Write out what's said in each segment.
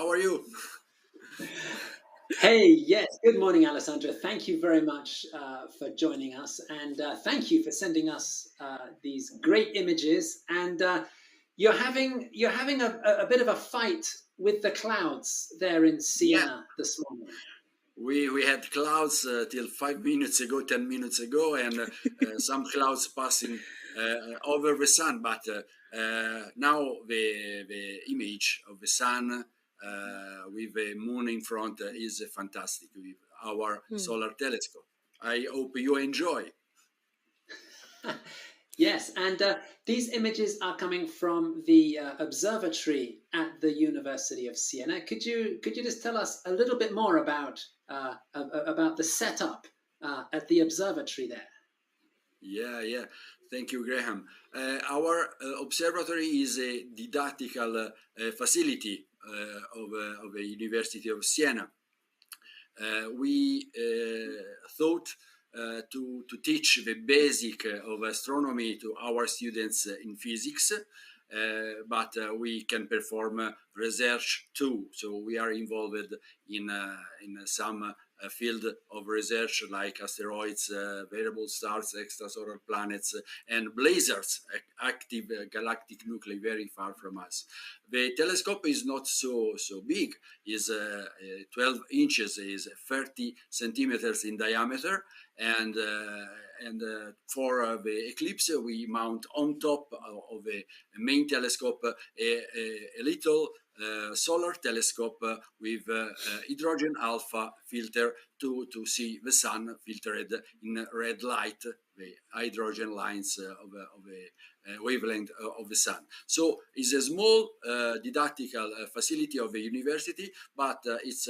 How are you? Hey, yes. Good morning, Alessandra. Thank you very much for joining us, and thank you for sending us these great images. And you're having a bit of a fight with the clouds there in Yeah, Siena this morning. we had clouds till 5 minutes ago, 10 minutes ago, and some clouds passing over the sun. But now the image of the sun with the moon in front is fantastic with our Hmm. solar telescope. I hope you enjoy. Yes, and these images are coming from the observatory at the University of Siena. Could you just tell us a little bit more about the setup at the observatory there? Yeah, yeah. Thank you, Graham. Our observatory is a didactical facility of the University of Siena. We thought to teach the basic of astronomy to our students in physics, but we can perform research too. So we are involved in some field of research like asteroids, variable stars, extrasolar planets, and blazars, active galactic nuclei very far from us. The telescope is not so big; is 12 inches, is 30 centimeters in diameter, and for the Eclipse we mount on top of the main telescope a little solar telescope with hydrogen alpha filter to see the sun filtered in red light, the hydrogen lines of a wavelength of the sun. So it's a small didactical facility of the university, but it's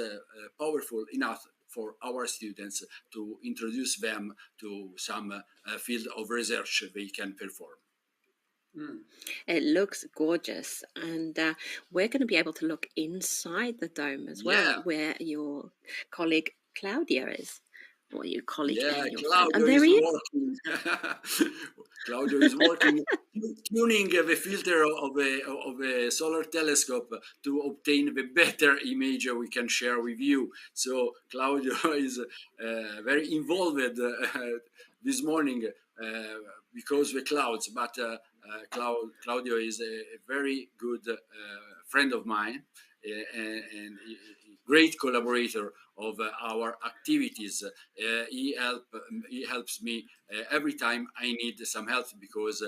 powerful enough for our students to introduce them to some field of research they can perform. Mm. It looks gorgeous, and we're going to be able to look inside the dome as well, Yeah, where your colleague Claudia is, or your colleague yeah, and your friend. Claudio And there is he is. working. Claudio is working, tuning the filter of a solar telescope to obtain the better image we can share with you. So Claudio is very involved this morning because the clouds. But Claudio is a very good friend of mine and great collaborator of our activities. He helps me every time I need some help because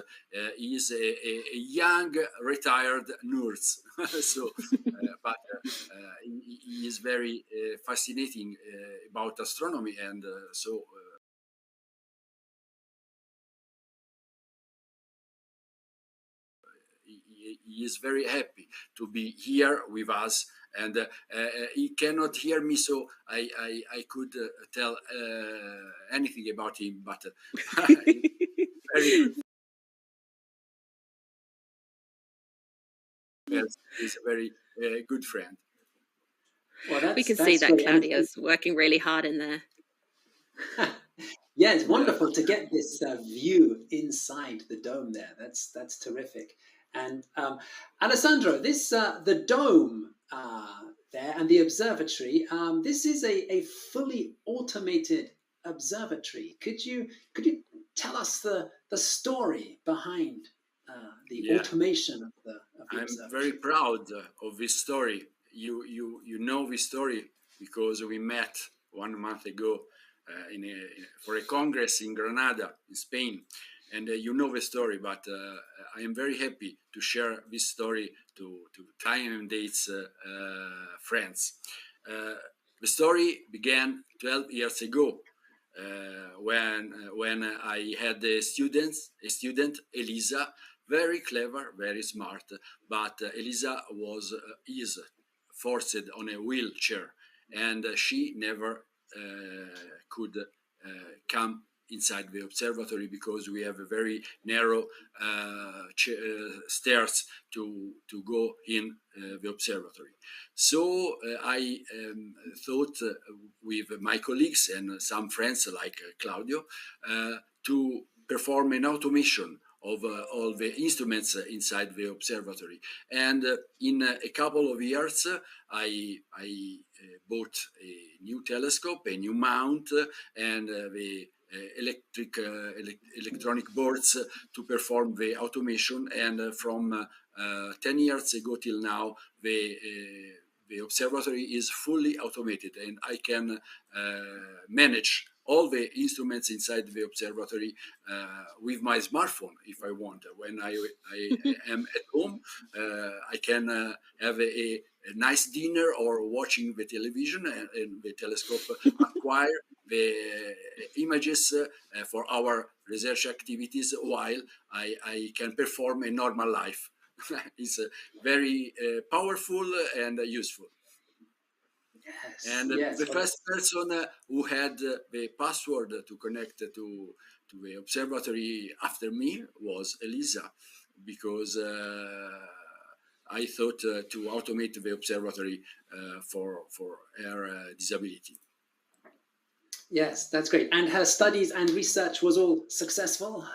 he is a young retired nurse. So, but he is very fascinating about astronomy, and so. He is very happy to be here with us, and he cannot hear me, so I could tell anything about him, but very good. He's a very good friend. Well, We can see that's that great. And Claudia's working really hard in there. yeah, it's Yeah, wonderful to get this view inside the dome there. That's terrific. And Alessandro, this the dome there and the observatory. This is a fully automated observatory. Could you tell us the story behind the yeah. automation of the I'm very observatory? proud of this story. You know this story because we met 1 month ago for a congress in Granada, in Spain, and you know the story. But I am very happy to share this story to time and dates friends. Uh, the story began 12 years ago when I had a student, Elisa, very clever, very smart, but Elisa is forced on a wheelchair, and she never could come inside the observatory because we have a very narrow stairs to go in the observatory. So I thought with my colleagues and some friends like Claudio to perform an automation of all the instruments inside the observatory. And in a couple of years, I bought a new telescope, a new mount, and the electronic boards to perform the automation. And from 10 years ago till now, the observatory is fully automated, and I can manage all the instruments inside the observatory with my smartphone if I want. When I am at home, I can have a nice dinner or watching the television, and the telescope acquire the images for our research activities while I can perform a normal life. It's very powerful and useful. Yes, And yes. the Well, first person who had the password to connect to the observatory after me was Elisa, because I thought to automate the observatory for her disability. yes, that's great. And her studies and research was all successful?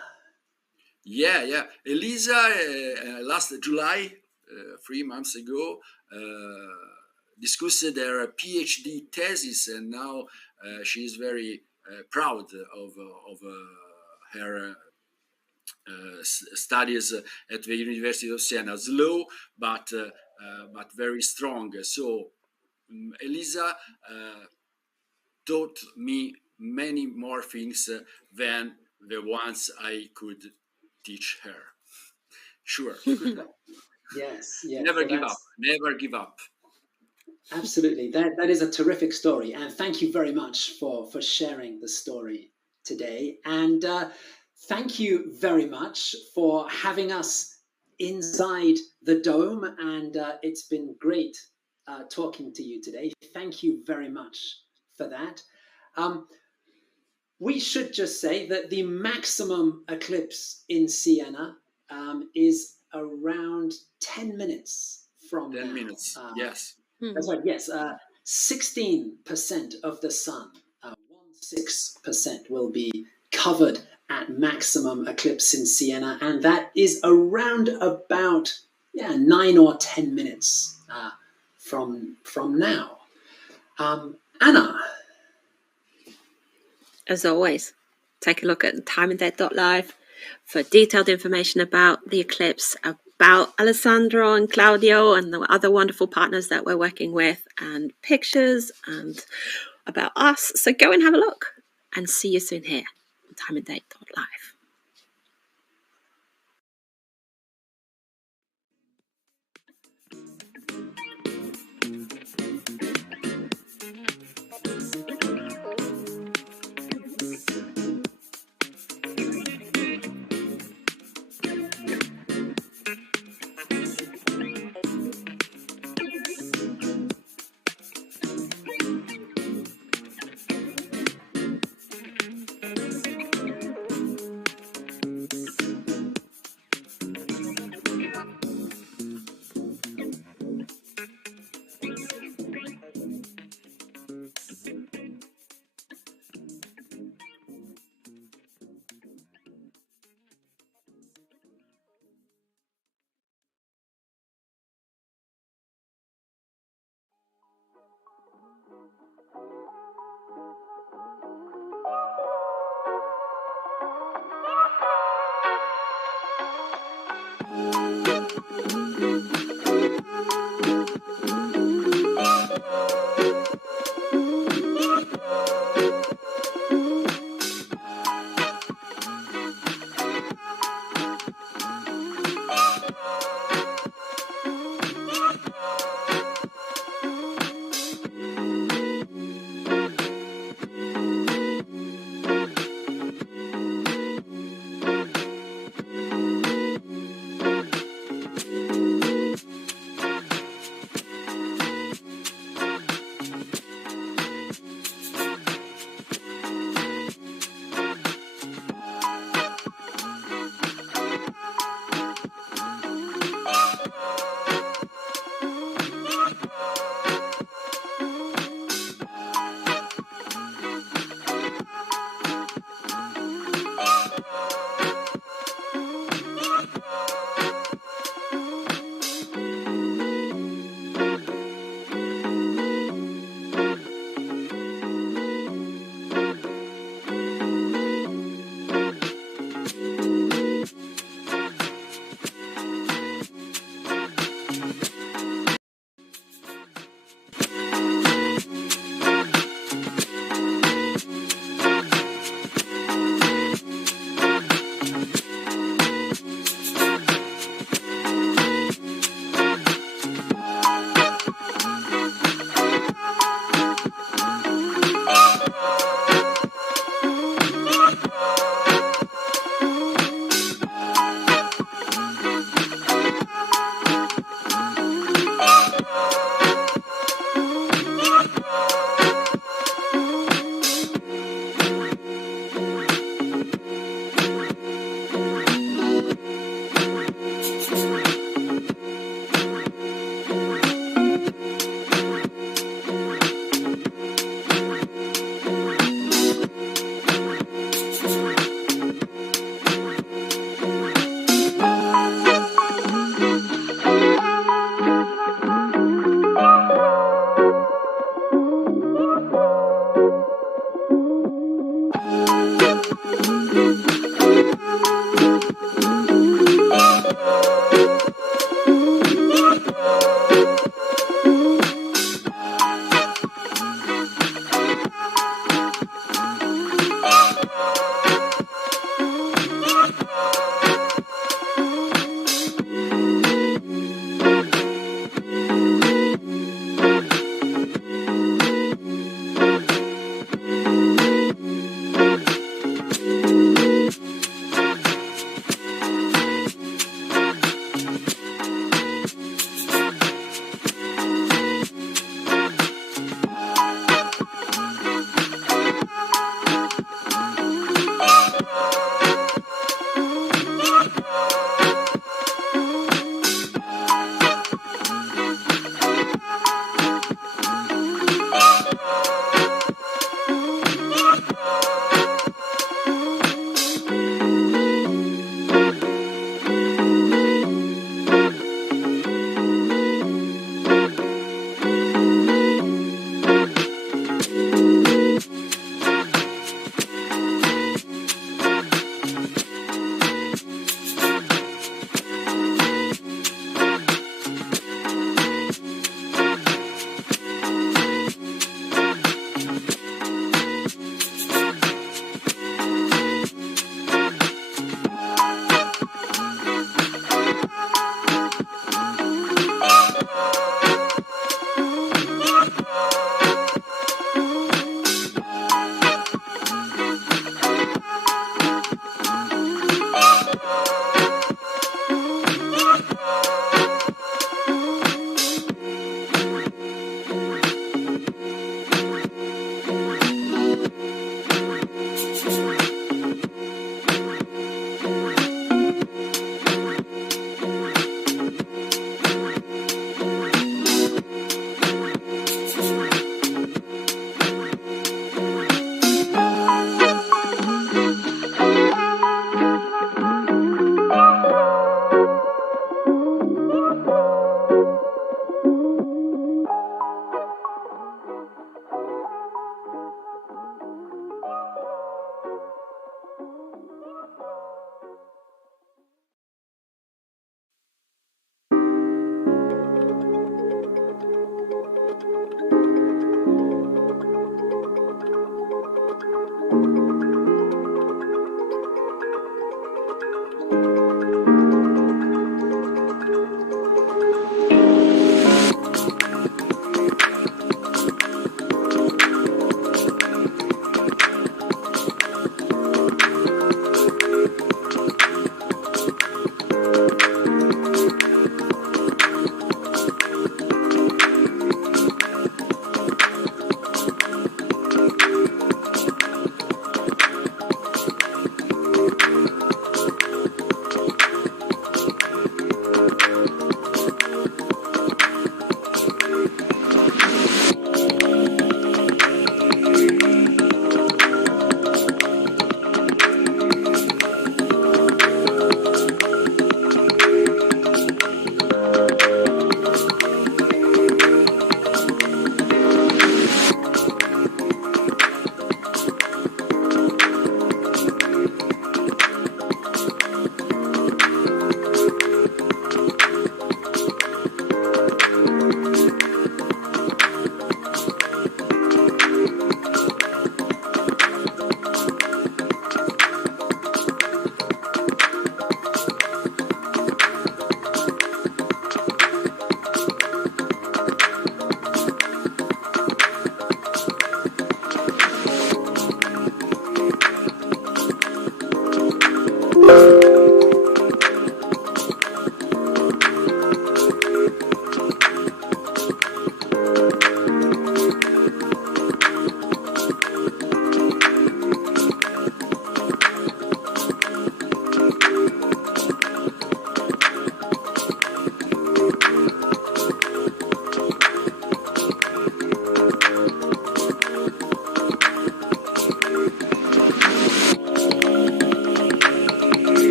Yeah, yeah. Elisa, last July, 3 months ago, discussed their PhD thesis, and now she is very proud of her studies at the University of Siena. Slow, but very strong. So Elisa taught me many more things than the ones I could teach her. Sure. Yes, yes. Never Well, give up. that's Never give up. absolutely, that is a terrific story. And thank you very much for sharing the story today. And thank you very much for having us inside the dome. And it's been great talking to you today. Thank you very much for that. We should just say that the maximum eclipse in Siena is around 10 minutes from 10 now. minutes. Yes. That's right, yes. 16% of the sun, 16% will be covered at maximum eclipse in Siena, and that is around about 9 or 10 minutes from now. Anna. As always, take a look at timeanddate.live for detailed information about the eclipse, about Alessandro and Claudio and the other wonderful partners that we're working with, and pictures and about us. So go and have a look, and see you soon here on timeanddate.live.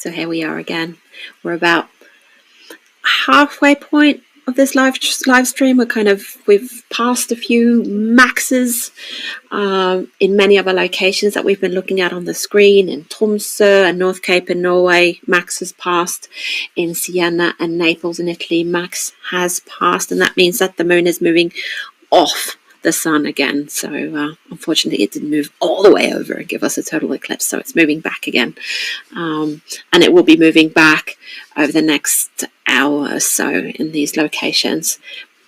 So here we are again. We're about halfway point of this live stream. We've passed a few maxes in many other locations that we've been looking at on the screen. In Tromsø and North Cape in Norway, max has passed. In Siena and Naples in Italy, max has passed, and that means that the moon is moving off the sun again. So unfortunately it didn't move all the way over and give us a total eclipse, so it's moving back again, and it will be moving back over the next hour or so in these locations.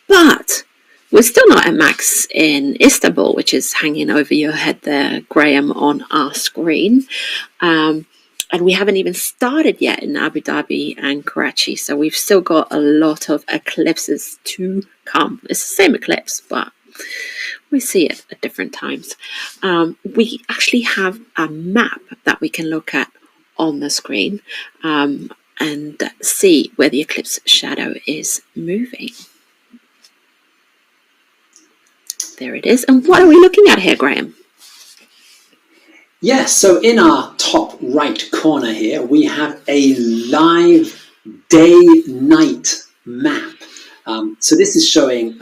But we're still not at max in Istanbul, which is hanging over your head there, Graham, on our screen. And we haven't even started yet in Abu Dhabi and Karachi, so we've still got a lot of eclipses to come. It's the same eclipse, but we see it at different times. We actually have a map that we can look at on the screen and see where the eclipse shadow is moving. There it is. And what are we looking at here, Graham? Yes, so in our top right corner here, we have a live day-night map. So this is showing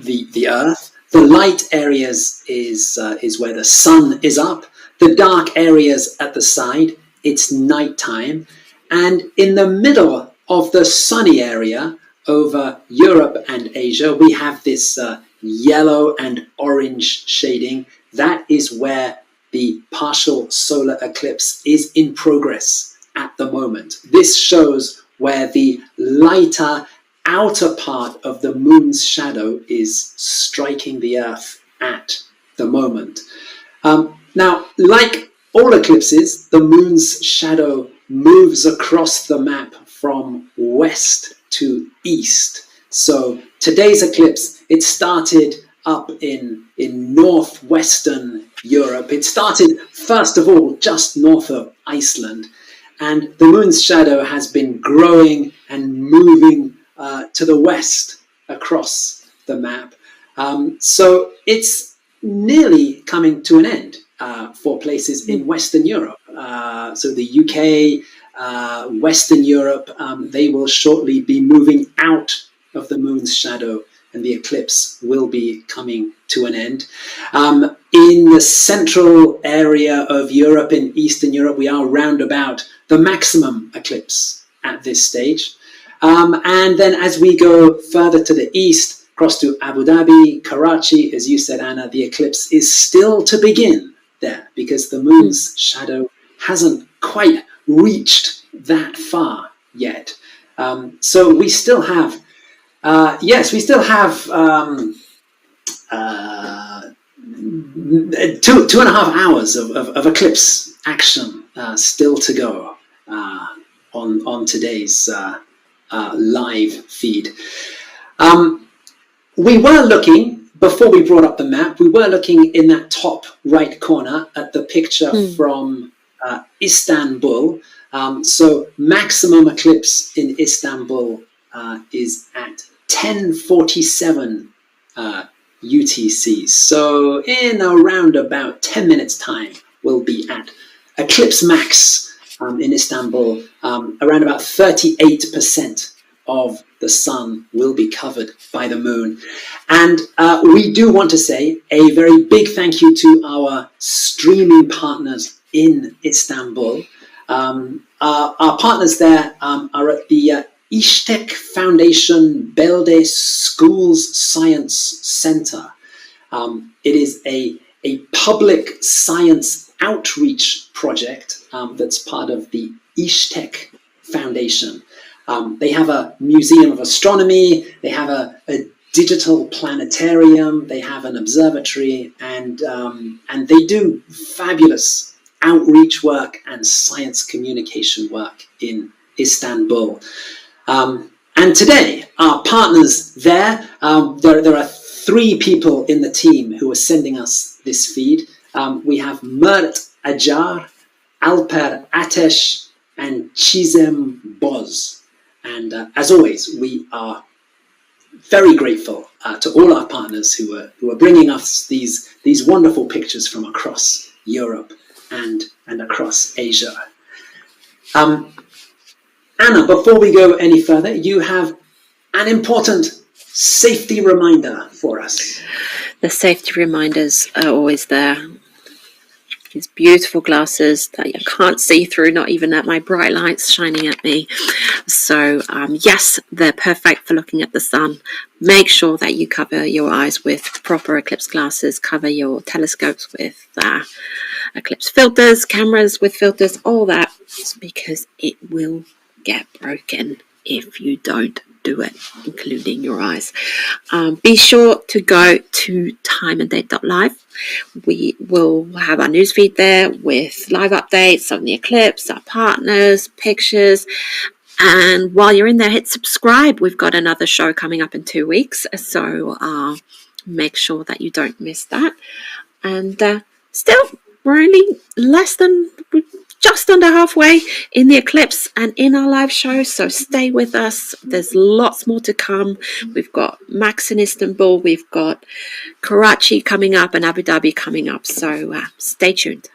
the Earth. The light areas is where the sun is up. The dark areas at the side, it's nighttime. And in the middle of the sunny area over Europe and Asia, we have this yellow and orange shading. That is where the partial solar eclipse is in progress at the moment. This shows where the lighter outer part of the moon's shadow is striking the Earth at the moment. Now, like all eclipses, the moon's shadow moves across the map from west to east. So today's eclipse, it started up in northwestern Europe. It started, first of all, just north of Iceland. And the moon's shadow has been growing and moving to the west across the map. So it's nearly coming to an end for places in Western Europe. So the UK, Western Europe, they will shortly be moving out of the moon's shadow, and the eclipse will be coming to an end. In the central area of Europe, in Eastern Europe, we are round about the maximum eclipse at this stage. And then as we go further to the east, across to Abu Dhabi, Karachi, as you said, Anna, the eclipse is still to begin there because the moon's shadow hasn't quite reached that far yet. So we still have, we still have 2.5 hours of eclipse action still to go on today's live feed. We were looking, before we brought up the map, we were looking in that top right corner at the picture from Istanbul. So maximum eclipse in Istanbul is at 10:47 UTC. So in around about 10 minutes time, we'll be at eclipse max in Istanbul. Around about 38% of the sun will be covered by the moon. And we do want to say a very big thank you to our streaming partners in Istanbul. Our partners there are at the İştek Foundation Belde Schools Science Center. It is a public science outreach project that's part of the İştek Foundation. They have a museum of astronomy, they have a digital planetarium, they have an observatory, and they do fabulous outreach work and science communication work in Istanbul. And today, our partners there are 3 people in the team who are sending us this feed. We have Mert Acar, Alper Ateş, and Çizem Boz. And as always, we are very grateful to all our partners who are bringing us these wonderful pictures from across Europe and across Asia. Anna, before we go any further, you have an important safety reminder for us. The safety reminders are always there. These beautiful glasses that you can't see through, not even at my bright lights shining at me. So yes, they're perfect for looking at the sun. Make sure that you cover your eyes with proper eclipse glasses, cover your telescopes with eclipse filters, cameras with filters, all that, because it will get broken if you don't do it, including your eyes. Be sure to go to timeanddate.live. We will have our newsfeed there with live updates on the eclipse, our partners, pictures. And while you're in there, hit subscribe. We've got another show coming up in 2 weeks. So make sure that you don't miss that. And still, we're only just under halfway in the eclipse and in our live show, so stay with us. There's lots more to come. We've got Max in Istanbul, we've got Karachi coming up and Abu Dhabi coming up, so stay tuned.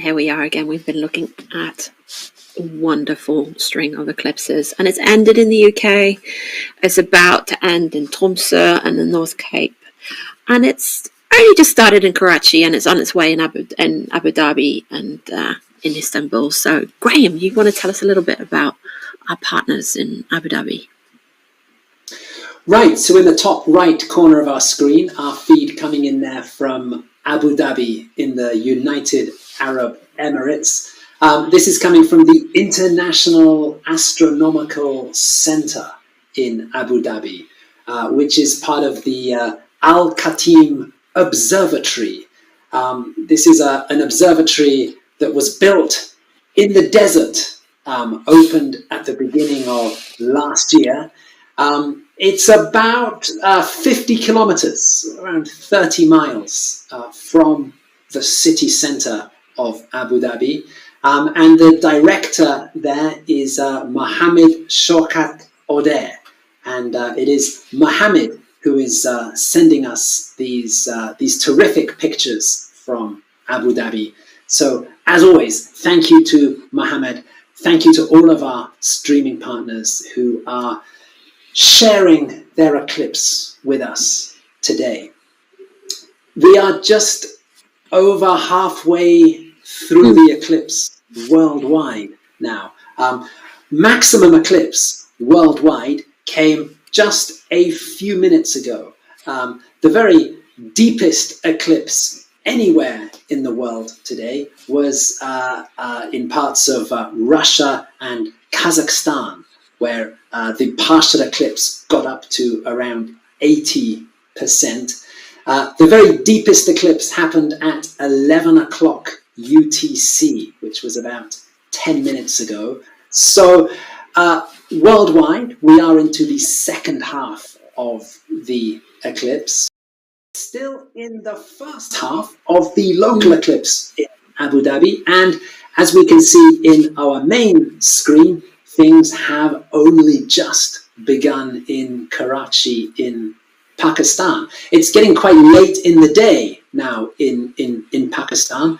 here we are again. We've been looking at a wonderful string of eclipses, and it's ended in the UK. It's about to end in Tromsø and the North Cape, and it's only just started in Karachi, and it's on its way in Abu Dhabi and in Istanbul. So, Graham, you want to tell us a little bit about our partners in Abu Dhabi? Right, so in the top right corner of our screen, our feed coming in there from Abu Dhabi in the United Arab Emirates. This is coming from the International Astronomical Center in Abu Dhabi, which is part of the Al Khatim Observatory. This is an observatory that was built in the desert, opened at the beginning of last year. It's about 50 kilometers, around 30 miles from the city center of Abu Dhabi. And the director there is Mohammed Shokat Oder. And it is Mohammed who is sending us these terrific pictures from Abu Dhabi. So, as always, thank you to Mohammed. Thank you to all of our streaming partners who are sharing their eclipse with us today. We are just over halfway through the eclipse worldwide now. Maximum eclipse worldwide came just a few minutes ago. The very deepest eclipse anywhere in the world today was in parts of Russia and Kazakhstan, where the partial eclipse got up to around 80%. The very deepest eclipse happened at 11 o'clock UTC, which was about 10 minutes ago. So worldwide, we are into the second half of the eclipse. Still in the first half of the local eclipse in Abu Dhabi. And as we can see in our main screen, things have only just begun in Karachi in Pakistan. It's getting quite late in the day now in Pakistan.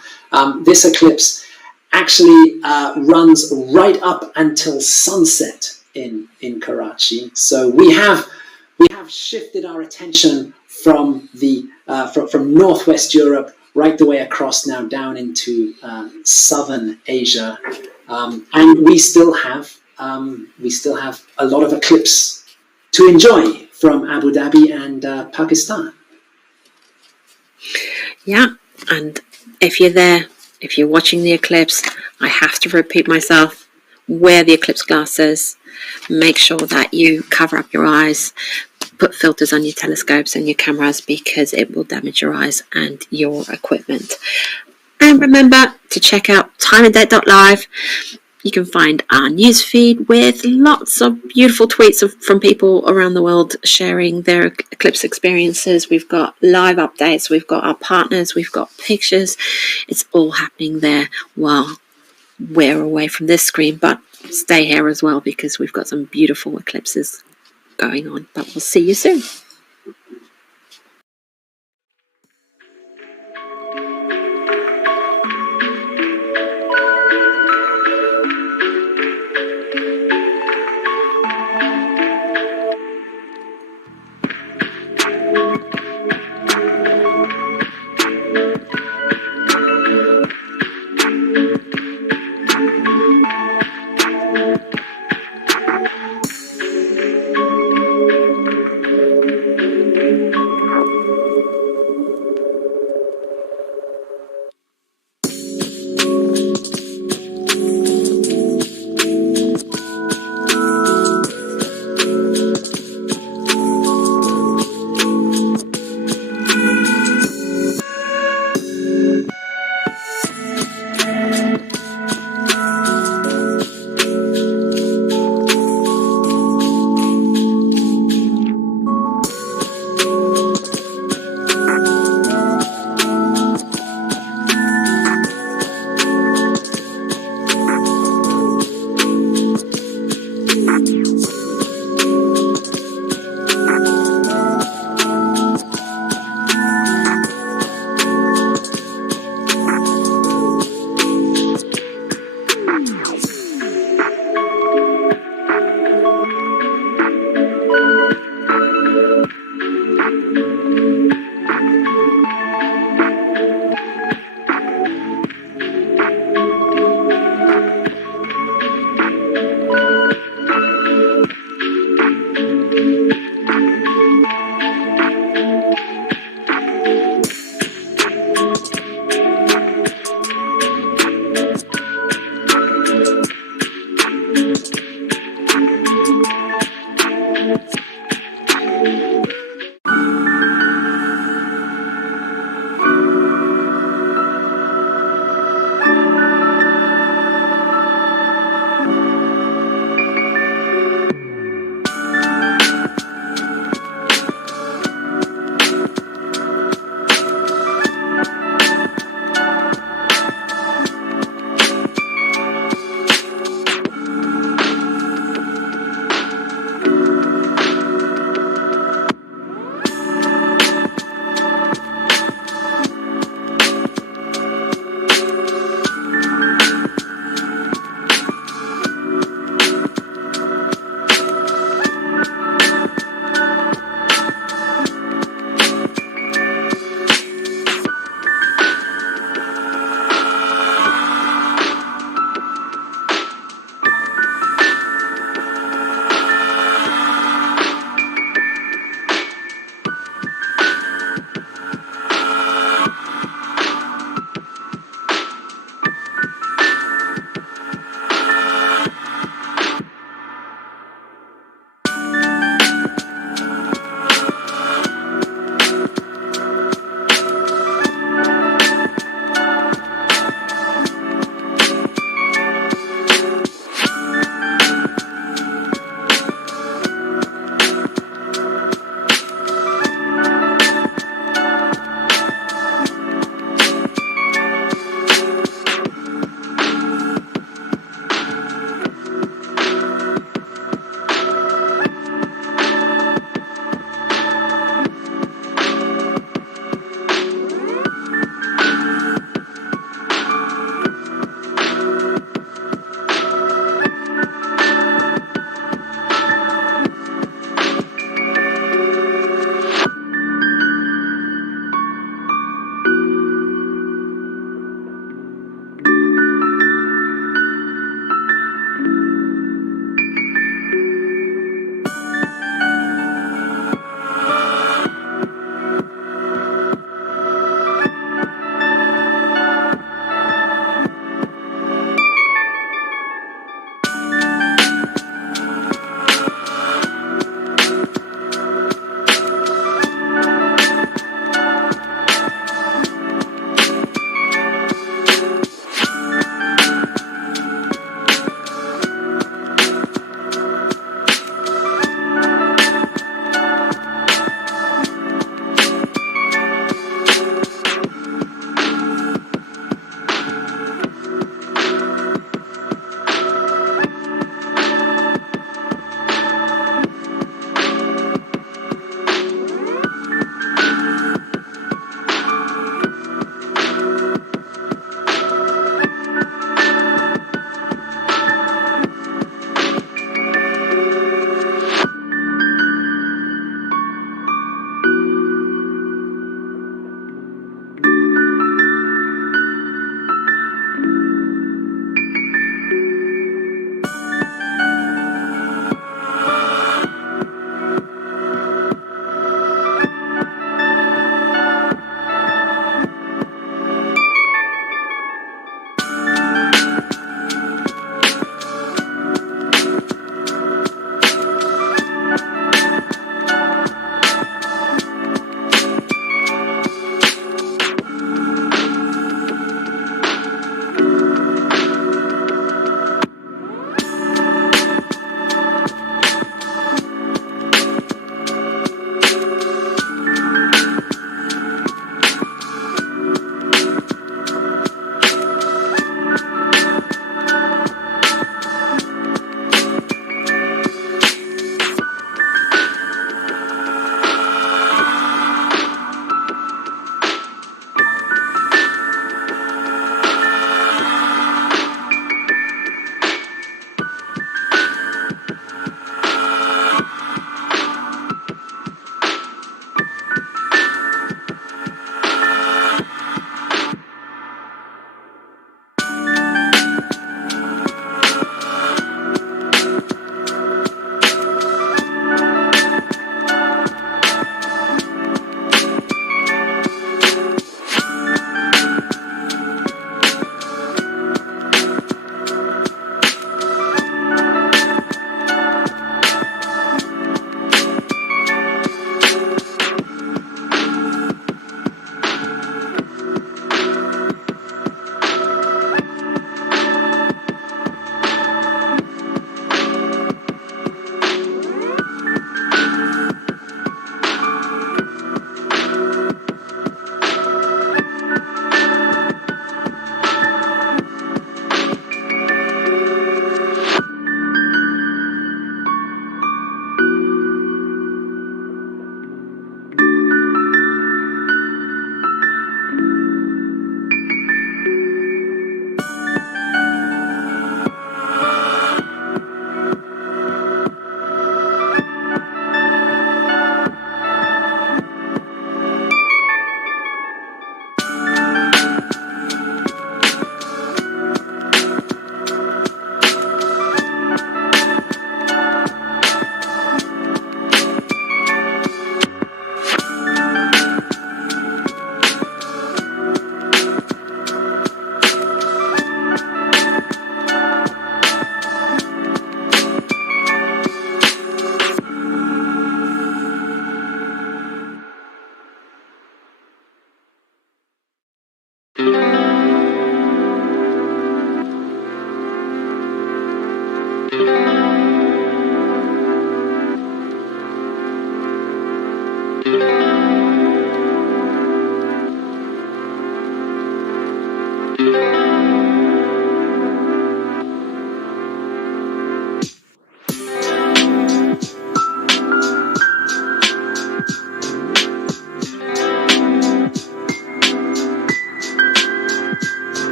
This eclipse actually runs right up until sunset in Karachi. So we have shifted our attention from from Northwest Europe right the way across now down into Southern Asia, and we still have a lot of eclipse to enjoy from Abu Dhabi and Pakistan. Yeah, and if you're there, if you're watching the eclipse, I have to repeat myself, wear the eclipse glasses, make sure that you cover up your eyes, put filters on your telescopes and your cameras because it will damage your eyes and your equipment. And remember to check out timeanddate.live. You can find our newsfeed with lots of beautiful tweets from people around the world sharing their eclipse experiences. We've got live updates, we've got our partners, we've got pictures. It's all happening there while we're away from this screen, but stay here as well because we've got some beautiful eclipses going on. But we'll see you soon.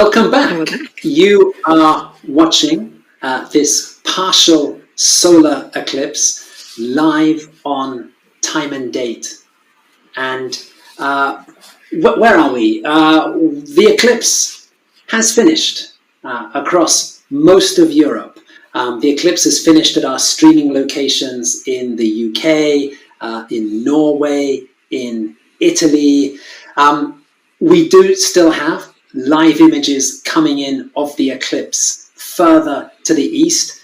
Welcome back. And we're back. You are watching this partial solar eclipse live on Time and Date. And where are we? The eclipse has finished across most of Europe. The eclipse has finished at our streaming locations in the UK, in Norway, in Italy. We do still have live images coming in of the eclipse further to the east.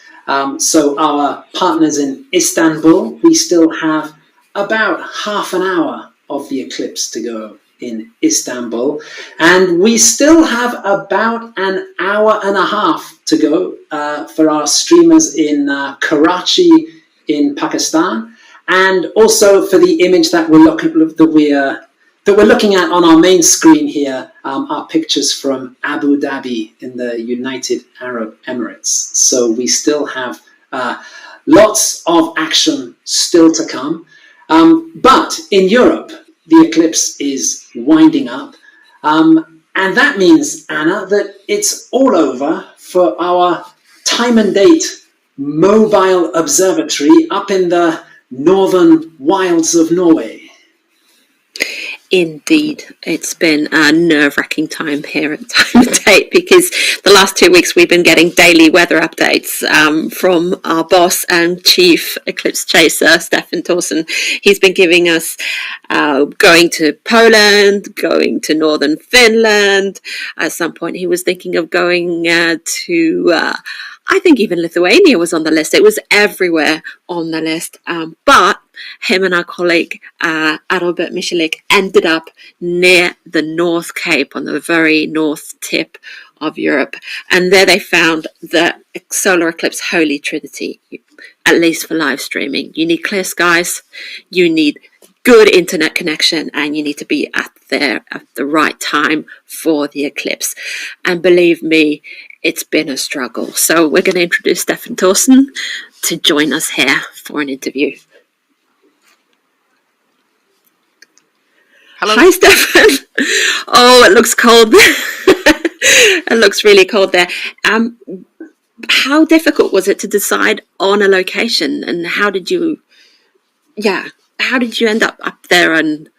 So our partners in Istanbul, we still have about half an hour of the eclipse to go in Istanbul. And we still have about an hour and a half to go for our streamers in Karachi in Pakistan. And also for the image that we're looking at on our main screen here, are pictures from Abu Dhabi in the United Arab Emirates. So we still have lots of action still to come. But in Europe, the eclipse is winding up. And that means, Anna, that it's all over for our Time and Date mobile observatory up in the northern wilds of Norway. Indeed, it's been a nerve-wracking time here at Time and Date, because the last 2 weeks we've been getting daily weather updates from our boss and chief eclipse chaser, Stefan Thorsen. He's been giving us going to Poland, going to northern Finland. At some point he was thinking of going to I think even Lithuania was on the list. It was everywhere on the list. But him and our colleague, Adalbert Michalik, ended up near the North Cape on the very north tip of Europe. And there they found the solar eclipse Holy Trinity, at least for live streaming. You need clear skies, you need good internet connection, and you need to be there at the right time for the eclipse. And believe me, it's been a struggle. So we're going to introduce Stefan Thorsen to join us here for an interview. Hello. Hi, Stefan. Oh, it looks cold. It looks really cold there. How difficult was it to decide on a location, and how did you end up there in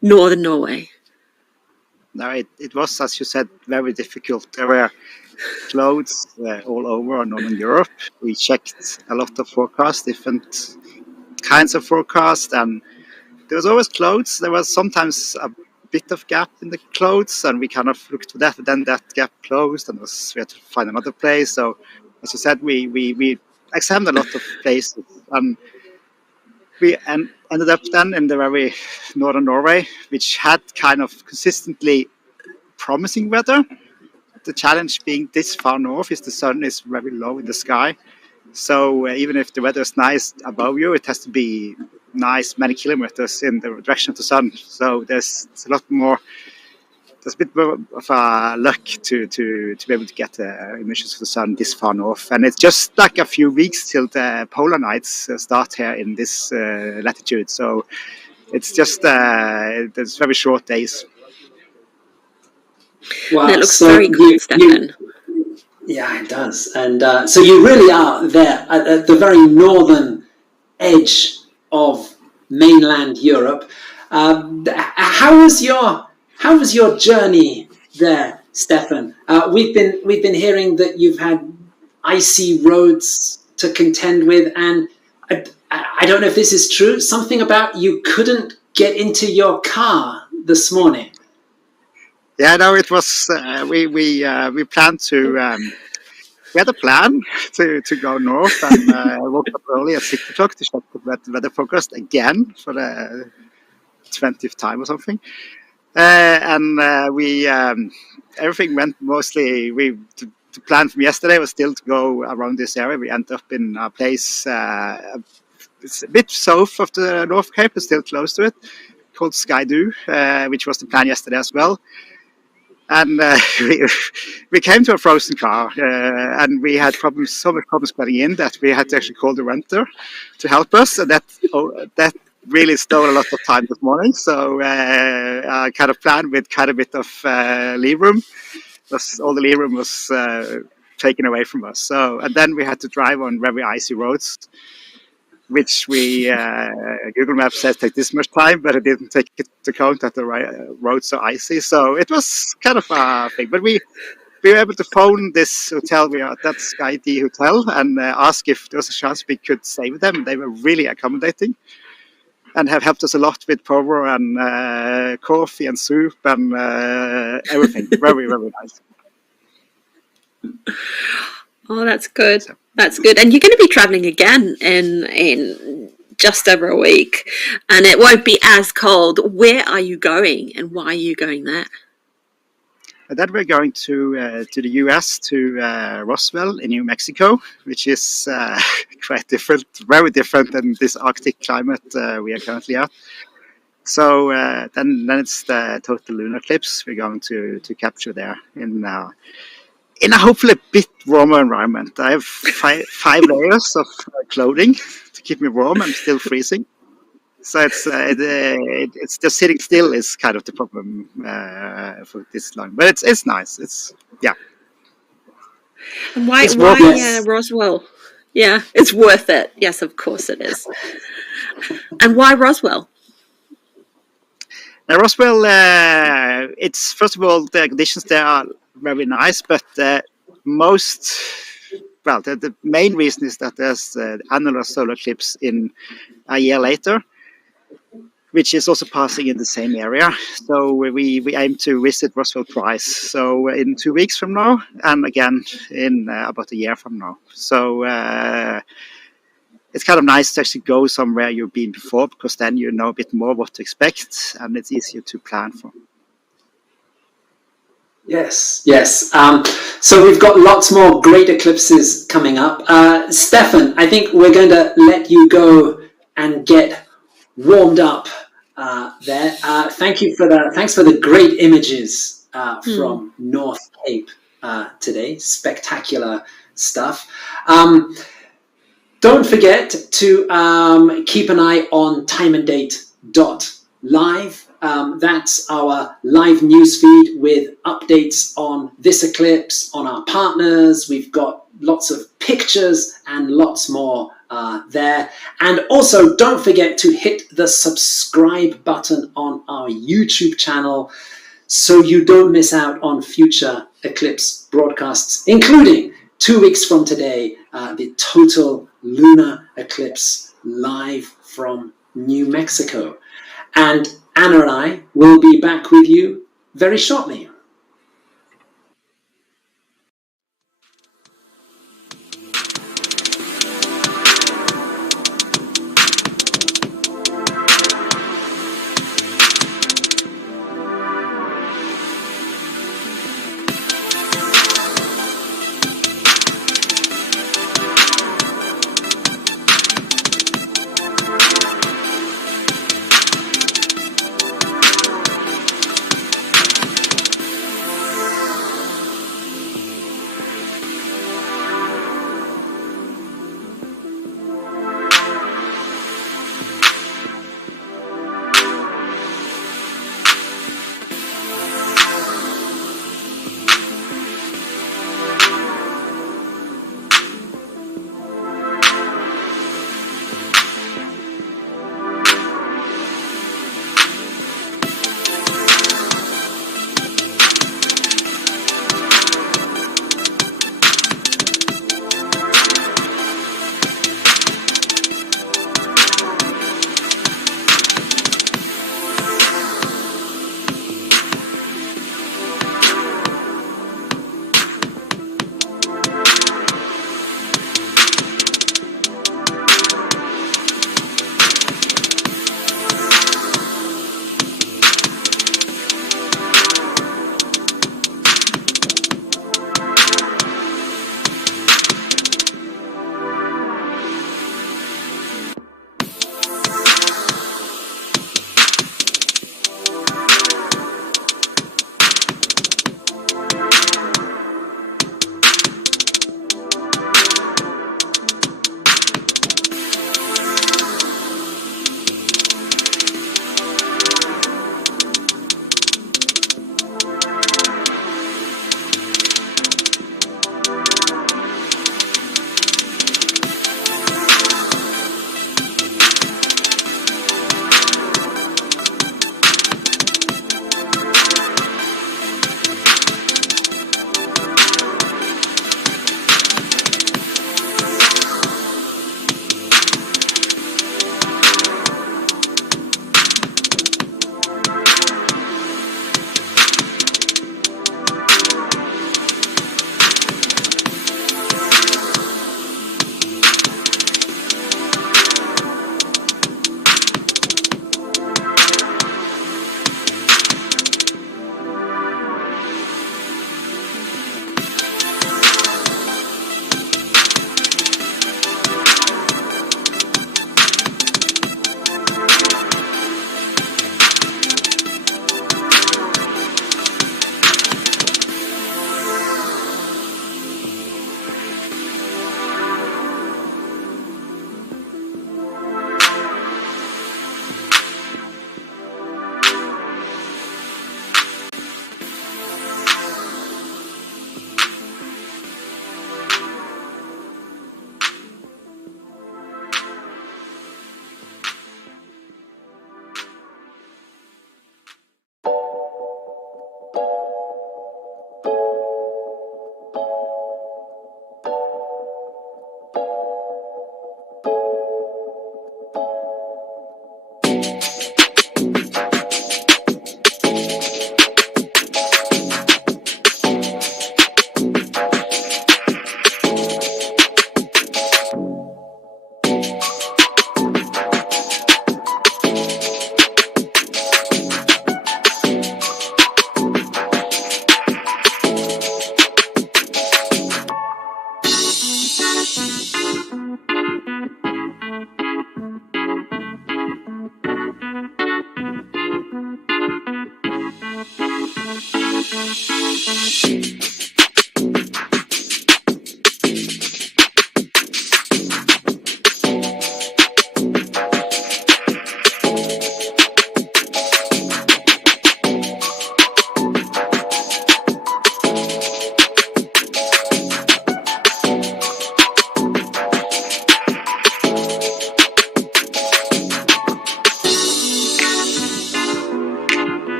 northern Norway? No, it was, as you said, very difficult. There were clouds all over Northern Europe. We checked a lot of forecasts, different kinds of forecasts, and there was always clouds. There was sometimes a bit of gap in the clouds, and we kind of looked for that, but then that gap closed, and we had to find another place. So, as you said, we examined a lot of places, and we ended up then in the very northern Norway, which had kind of consistently promising weather. The challenge being this far north is the sun is very low in the sky. So even if the weather is nice above you, it has to be nice many kilometers in the direction of the sun. So there's a lot more. There's a bit more of a luck to be able to get emissions of the sun this far north. And it's just like a few weeks till the polar nights start here in this latitude. So it's just there's very short days. Wow, it looks very cool, Stefan. Yeah, it does. And so you really are there at the very northern edge of mainland Europe. How was your journey there, Stefan? We've been hearing that you've had icy roads to contend with, and I don't know if this is true. Something about you couldn't get into your car this morning. Yeah, no, it was. We planned to. We had a plan to go north, and I woke up early at 6 o'clock to check the weather forecast again for the 20th time or something. We everything went mostly. The plan from yesterday was still to go around this area. We ended up in a place it's a bit south of the North Cape, but still close to it, called Skaidu, which was the plan yesterday as well. And we came to a frozen car, and we had so much problems getting in that we had to actually call the renter to help us, and that really stole a lot of time this morning. So I kind of planned with quite a bit of leave room, all the legroom was taken away from us. So, and then we had to drive on very icy roads, which we Google Maps says take this much time, but it didn't take into account that the roads are icy. So it was kind of a thing. But we were able to phone this hotel, that's Sky D Hotel, and ask if there was a chance we could stay with them. They were really accommodating and have helped us a lot with power and coffee and soup and everything. Very, very nice. Oh, that's good. That's good. And you're going to be traveling again in just over a week, and it won't be as cold. Where are you going, and why are you going there? And then we're going to the US, to Roswell in New Mexico, which is quite different, very different than this Arctic climate we are currently at. So then it's the total lunar eclipse we're going to capture there in a hopefully a bit warmer environment. I have five layers of clothing to keep me warm. I'm still freezing. So it's just sitting still is kind of the problem for this long. But it's nice. And why Roswell? Yeah, it's worth it. Yes, of course it is. And why Roswell? Now, Roswell, it's first of all the conditions there are very nice, but the main reason is that there's annular solar eclipse in a year later, which is also passing in the same area. So we aim to visit Roswell twice. So in 2 weeks from now, and again in about a year from now. So it's kind of nice to actually go somewhere you've been before, because then you know a bit more what to expect, and it's easier to plan for. Yes. So we've got lots more great eclipses coming up. Stefan, I think we're going to let you go and get warmed up there. Thanks for the great images from North Cape today. Spectacular stuff. Don't forget to keep an eye on timeanddate.live. That's our live newsfeed with updates on this eclipse, on our partners. We've got lots of pictures and lots more there. And also, don't forget to hit the subscribe button on our YouTube channel so you don't miss out on future eclipse broadcasts, including 2 weeks from today, the total lunar eclipse live from New Mexico. And Anna and I will be back with you very shortly.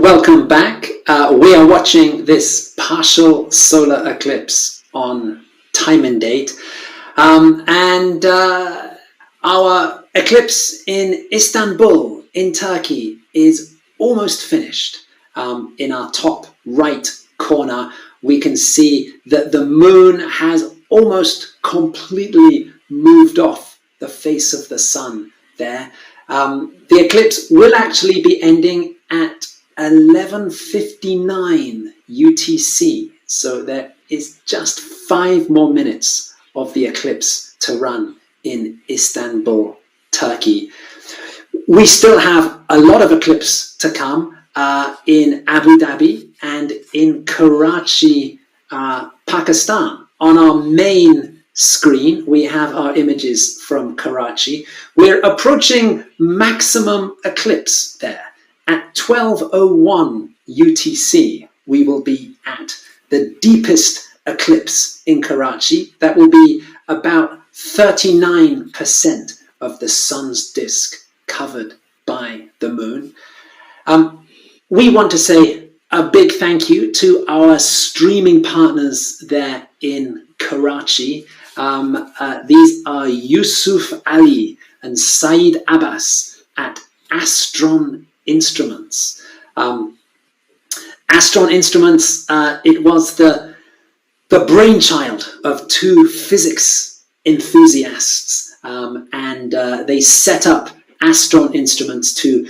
welcome back. We are watching this partial solar eclipse on time and date. And our eclipse in Istanbul, in Turkey, is almost finished. In our top right corner, we can see that the moon has almost completely moved off the face of the sun there. The eclipse will actually be ending at 11:59 UTC. So there is just 5 more minutes of the eclipse to run in Istanbul, Turkey. We still have a lot of eclipse to come in Abu Dhabi and in Karachi, Pakistan. On our main screen, we have our images from Karachi. We're approaching maximum eclipse there. At 12:01 UTC, we will be at the deepest eclipse in Karachi. That will be about 39% of the sun's disk covered by the moon. We want to say a big thank you to our streaming partners there in Karachi. These are Yusuf Ali and Saeed Abbas at Astron Instruments. Astron Instruments, it was the brainchild of 2 physics enthusiasts, and they set up Astron Instruments to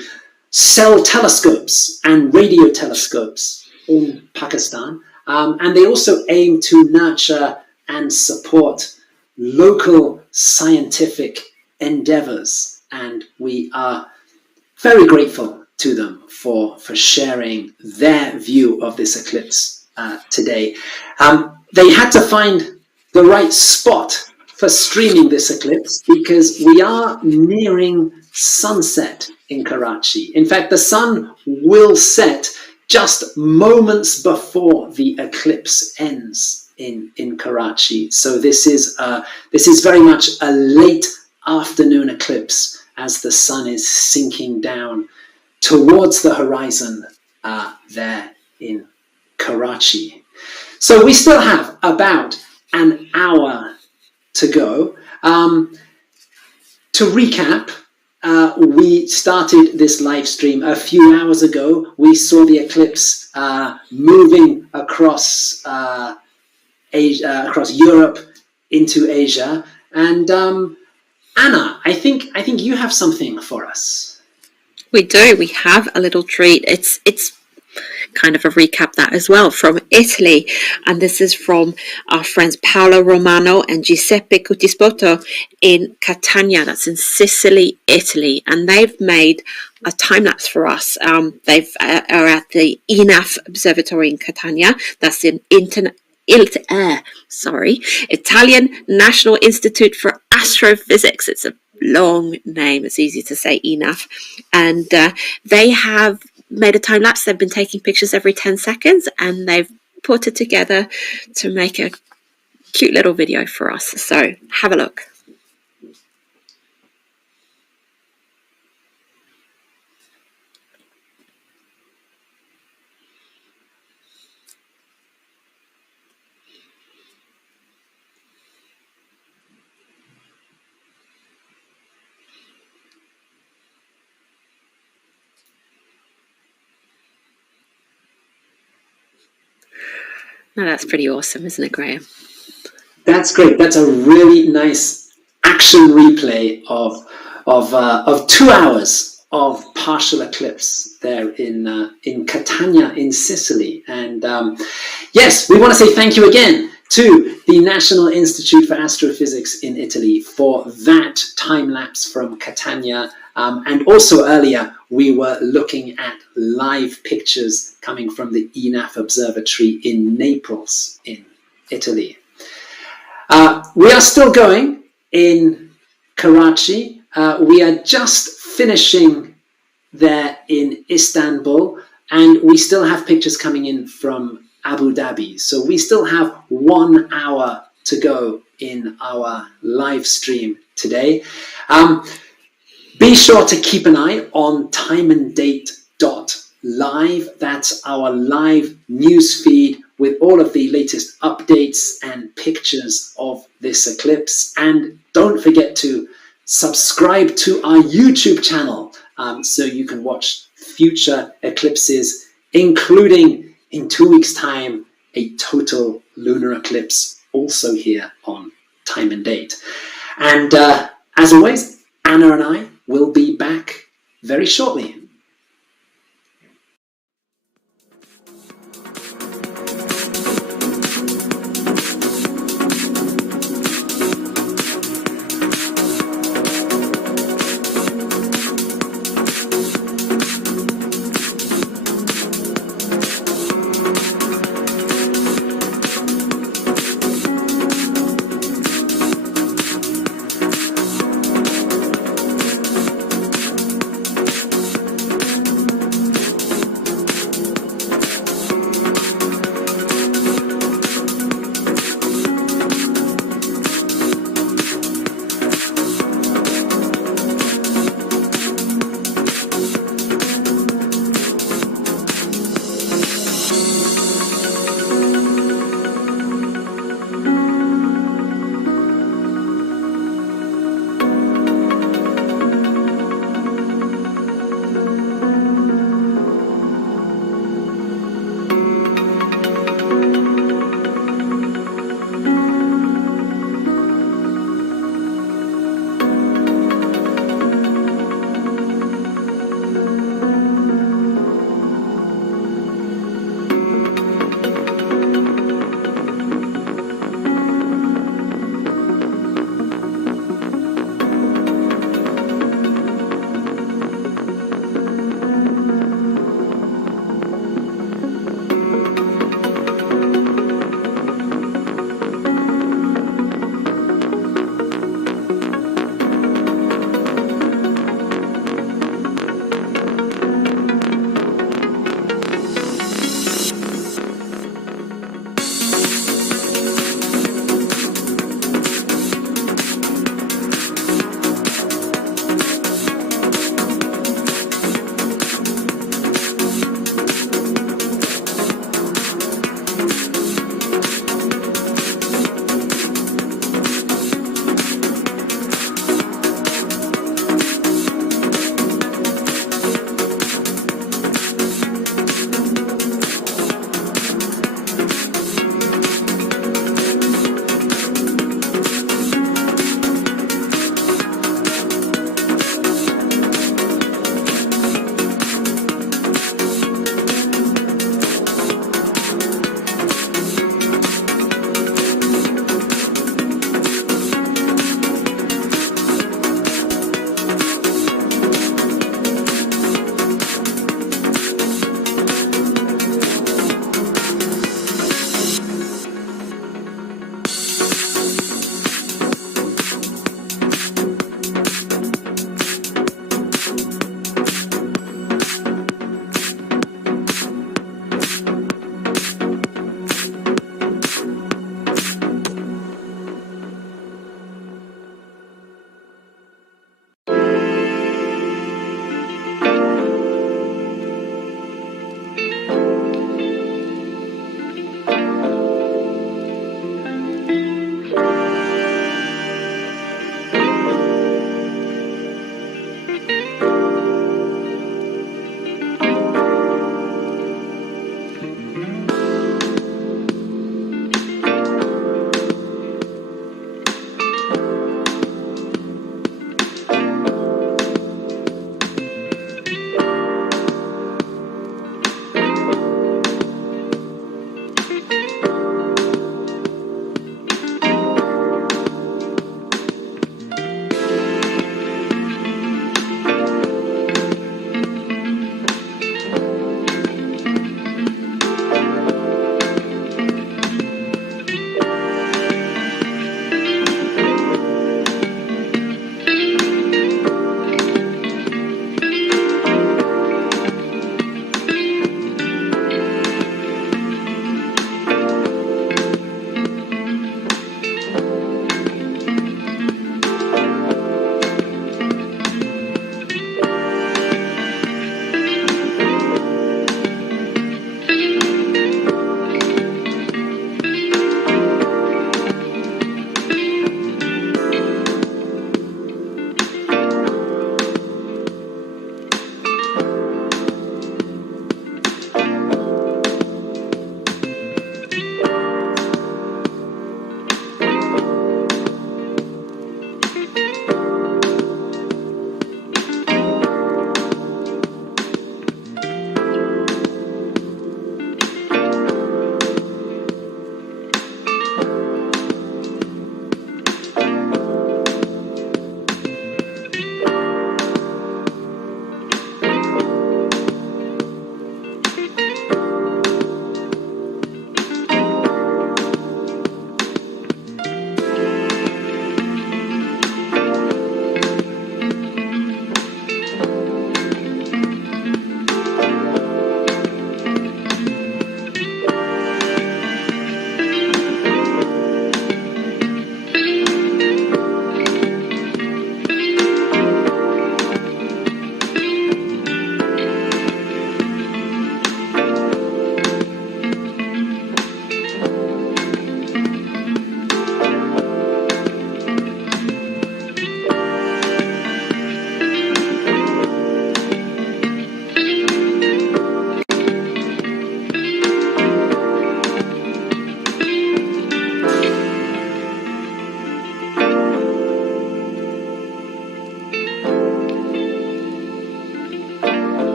sell telescopes and radio telescopes in Pakistan, and they also aim to nurture and support local scientific endeavors, and we are very grateful to them for sharing their view of this eclipse today. They had to find the right spot for streaming this eclipse because we are nearing sunset in Karachi. In fact, the sun will set just moments before the eclipse ends in Karachi. So this is very much a late afternoon eclipse as the sun is sinking down towards the horizon there in Karachi. So we still have about an hour to go. To recap, we started this live stream a few hours ago. We saw the eclipse moving across Asia, across Europe into Asia. And Anna, I think you have something for us. We do. We have a little treat. It's kind of a recap that as well from Italy, and this is from our friends Paolo Romano and Giuseppe Cutispoto in Catania. That's in Sicily, Italy, and they've made a time lapse for us. They are at the ENAF Observatory in Catania. That's in Italian National Institute for Astrophysics. It's a long name. It's easy to say, ENAF, and they have made a time lapse. They've been taking pictures every 10 seconds and they've put it together to make a cute little video for us. So have a look. Now that's pretty awesome, isn't it, Graham? That's great. That's a really nice action replay of 2 hours of partial eclipse there in Catania in Sicily. And yes, we want to say thank you again to the National Institute for Astrophysics in Italy for that time lapse from Catania. And also earlier, we were looking at live pictures coming from the ENAF Observatory in Naples, in Italy. We are still going in Karachi. We are just finishing there in Istanbul, and we still have pictures coming in from Abu Dhabi. So we still have 1 hour to go in our live stream today. Be sure to keep an eye on timeanddate.com live. That's our live news feed with all of the latest updates and pictures of this eclipse. And don't forget to subscribe to our YouTube channel so you can watch future eclipses, including in 2 weeks' time, a total lunar eclipse, also here on Time and Date. And as always, Anna and I will be back very shortly.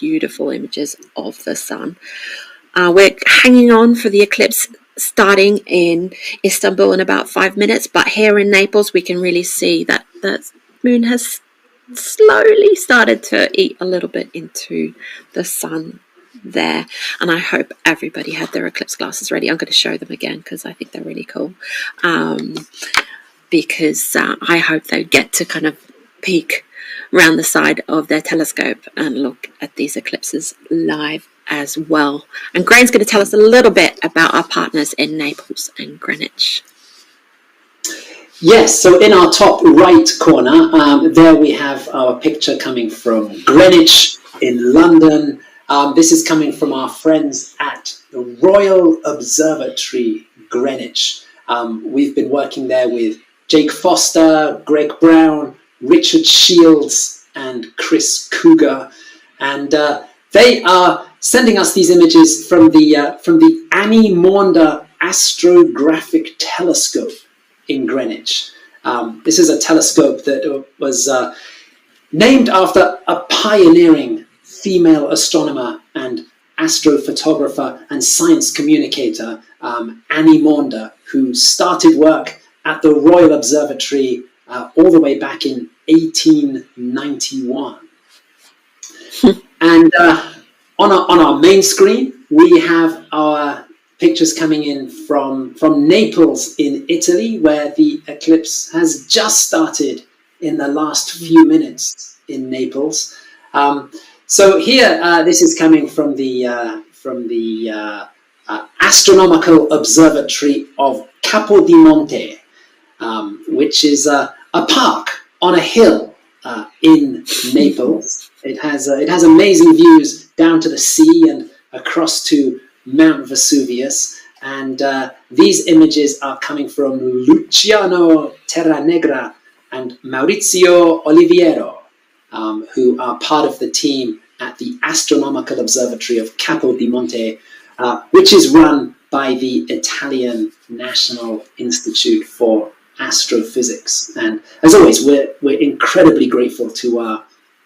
beautiful images of the sun. We're hanging on for the eclipse starting in Istanbul in about 5 minutes, but here in Naples we can really see that the moon has slowly started to eat a little bit into the sun there, and I hope everybody had their eclipse glasses ready. I'm going to show them again because I think they're really cool, because I hope they get to kind of peek around the side of their telescope and look at these eclipses live as well. And Graham's going to tell us a little bit about our partners in Naples and Greenwich. Yes, so in our top right corner, there we have our picture coming from Greenwich in London. This is coming from our friends at the Royal Observatory, Greenwich. We've been working there with Jake Foster, Greg Brown, Richard Shields, and Chris Cougar. And they are sending us these images from the Annie Maunder Astrographic Telescope in Greenwich. This is a telescope that was named after a pioneering female astronomer and astrophotographer and science communicator, Annie Maunder, who started work at the Royal Observatory all the way back in 1891. And on our main screen, we have our pictures coming in from Naples in Italy, where the eclipse has just started in the last few minutes in Naples. So here, this is coming from the Astronomical Observatory of Capodimonte, which is a park on a hill in Naples. It has amazing views down to the sea and across to Mount Vesuvius, and these images are coming from Luciano Terranegra and Maurizio Oliviero, who are part of the team at the Astronomical Observatory of Capodimonte, which is run by the Italian National Institute for Astrophysics. And as always, we're incredibly grateful to our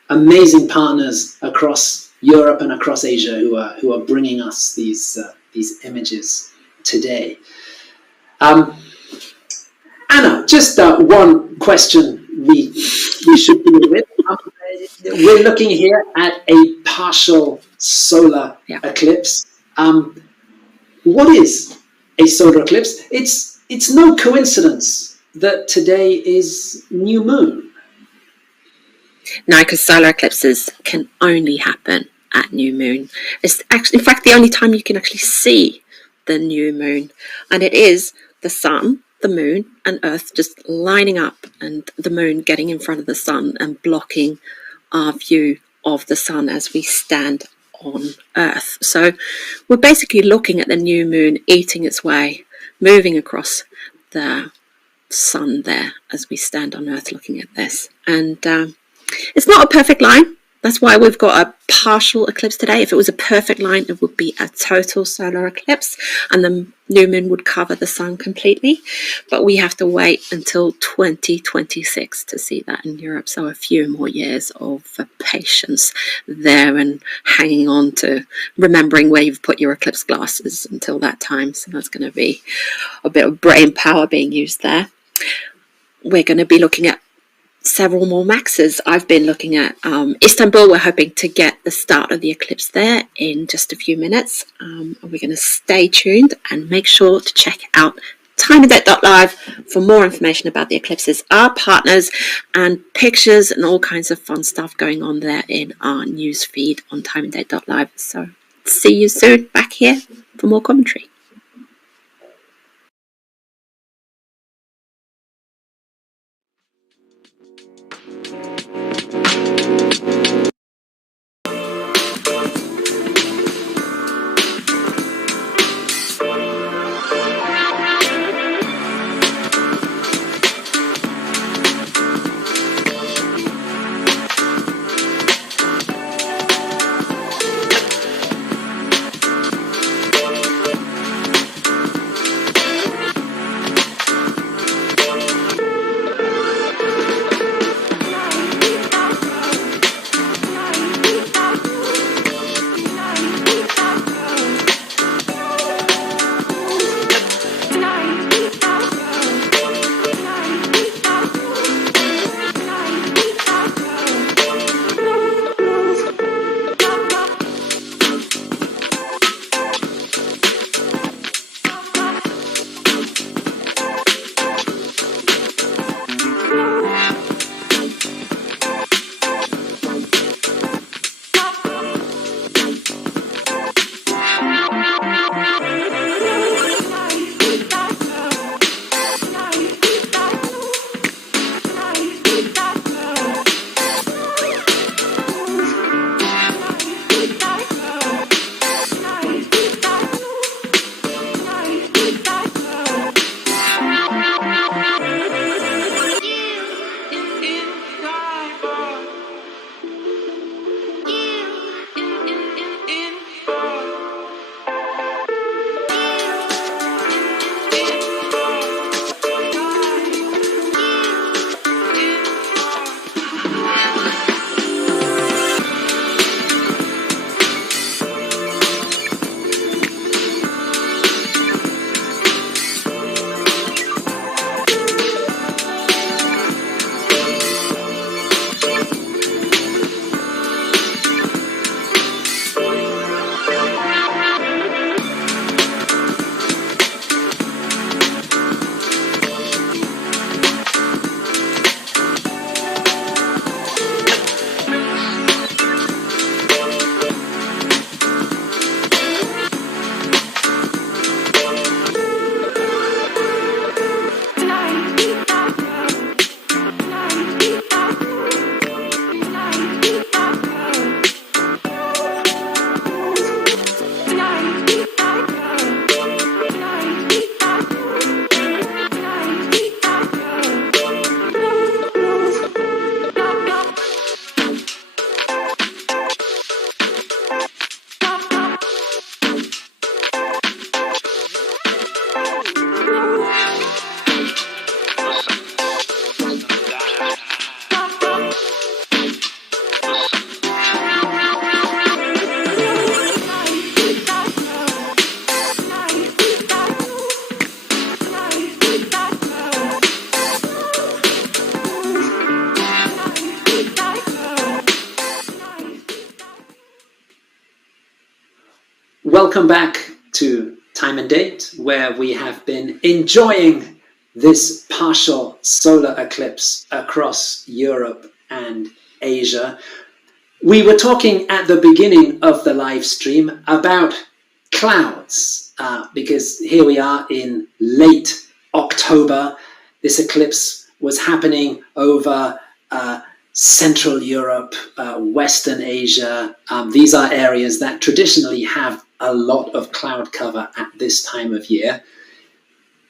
amazing partners across Europe and across Asia who are bringing us these images today. Anna, just one question we should deal with. We're looking here at a partial solar eclipse. What is a solar eclipse? It's no coincidence that today is new moon. No, because solar eclipses can only happen at new moon. It's actually, in fact, the only time you can actually see the new moon. And it is the sun, the moon, and Earth just lining up, and the moon getting in front of the sun and blocking our view of the sun as we stand on Earth. So we're basically looking at the new moon eating its way, moving across the sun there as we stand on Earth looking at this. And it's not a perfect line. That's why we've got a partial eclipse today. If it was a perfect line, it would be a total solar eclipse, and the new moon would cover the sun completely. But we have to wait until 2026 to see that in Europe. So a few more years of patience there, and hanging on to remembering where you've put your eclipse glasses until that time. So that's going to be a bit of brain power being used there. We're going to be looking at several more maxes. I've been looking at Istanbul. We're hoping to get the start of the eclipse there in just a few minutes. And we're going to stay tuned and make sure to check out timeanddebt.live for more information about the eclipses, our partners, and pictures and all kinds of fun stuff going on there in our news feed on timeanddebt.live. So see you soon back here for more commentary. welcome back to Time and Date, where we have been enjoying this partial solar eclipse across Europe and Asia. We were talking at the beginning of the live stream about clouds, because here we are in late October. This eclipse was happening over Central Europe, Western Asia. These are areas that traditionally have a lot of cloud cover at this time of year.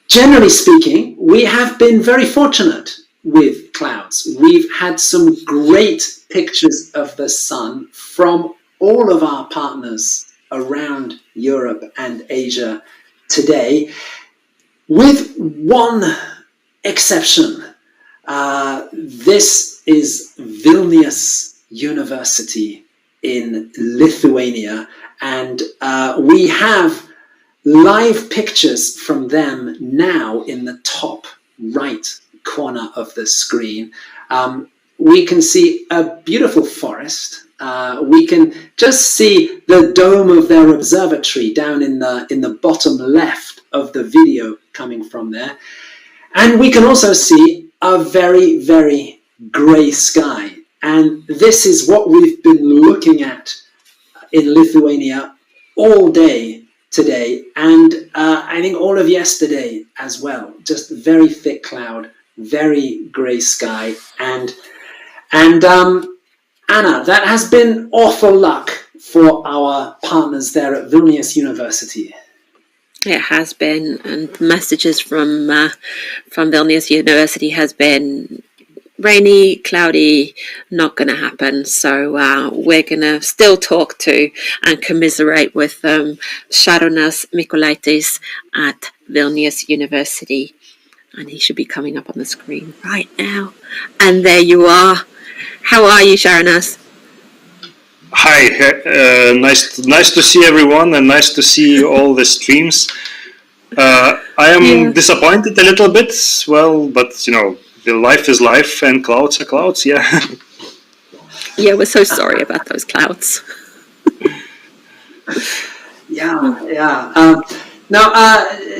Generally speaking, we have been very fortunate with clouds. We've had some great pictures of the sun from all of our partners around Europe and Asia today, with one exception. This is Vilnius University in Lithuania, and we have live pictures from them now in the top right corner of the screen. We can see a beautiful forest. We can just see the dome of their observatory down in the bottom left of the video coming from there. And we can also see a very, very grey sky. And this is what we've been looking at in Lithuania all day today, and I think all of yesterday as well. Just very thick cloud, very grey sky, and Anna, that has been awful luck for our partners there at Vilnius University. It has been, and messages from Vilnius University has been rainy, cloudy, not going to happen. So we're going to still talk to and commiserate with Šarūnas Mikolaitis at Vilnius University. And he should be coming up on the screen right now. And there you are. How are you, Šarūnas? Hi, nice to see everyone, and nice to see all the streams. I am disappointed a little bit, well, but you know, the life is life and clouds are clouds, yeah. Yeah, we're so sorry about those clouds. Yeah. Now,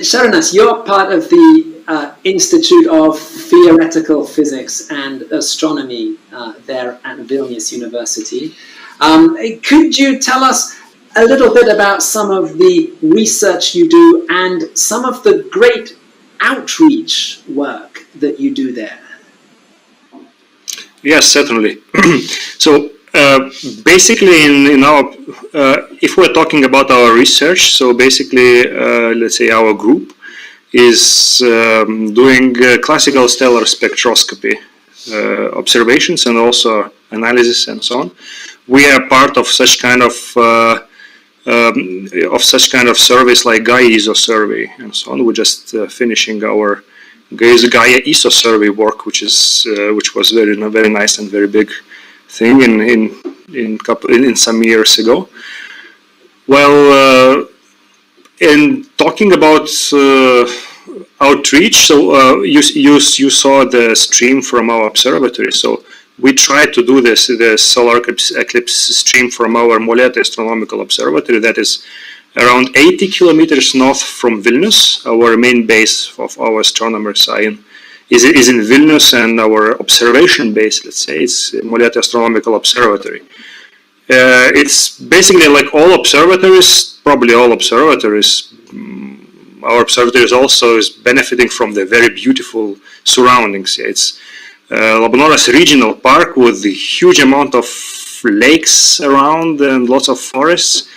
Šarūnas, you're part of the Institute of Theoretical Physics and Astronomy there at Vilnius University. Could you tell us a little bit about some of the research you do and some of the great outreach work that you do there? Yes, certainly. So basically in our, if we're talking about our research, so basically let's say our group is doing classical stellar spectroscopy observations and also analysis and so on. We are part of such kind of surveys like Gaia ESO survey and so on. We're just finishing our Gaia ESO survey work, which was very nice and very big thing in some years ago. Well, in talking about outreach, so you saw the stream from our observatory. So we tried to do the solar eclipse stream from our Molėtai Astronomical Observatory, that is around 80 kilometers north from Vilnius. Our main base of our astronomers is in Vilnius, and our observation base, let's say, is Molėtai Astronomical Observatory. It's basically like all observatories, probably all observatories. Our observatory also is benefiting from the very beautiful surroundings. It's Labanores Regional Park with a huge amount of lakes around and lots of forests,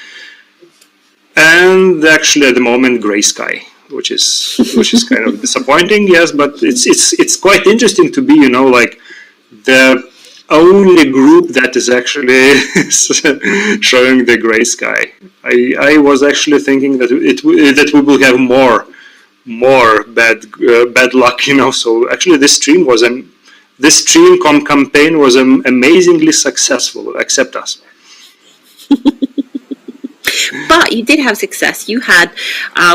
and actually at the moment gray sky, which is kind of disappointing. Yes, but it's quite interesting to be, you know, like the only group that is actually showing the gray sky. I was actually thinking that we will have more bad luck, you know. So actually this stream campaign was amazingly successful, except us. But you did have success. You had,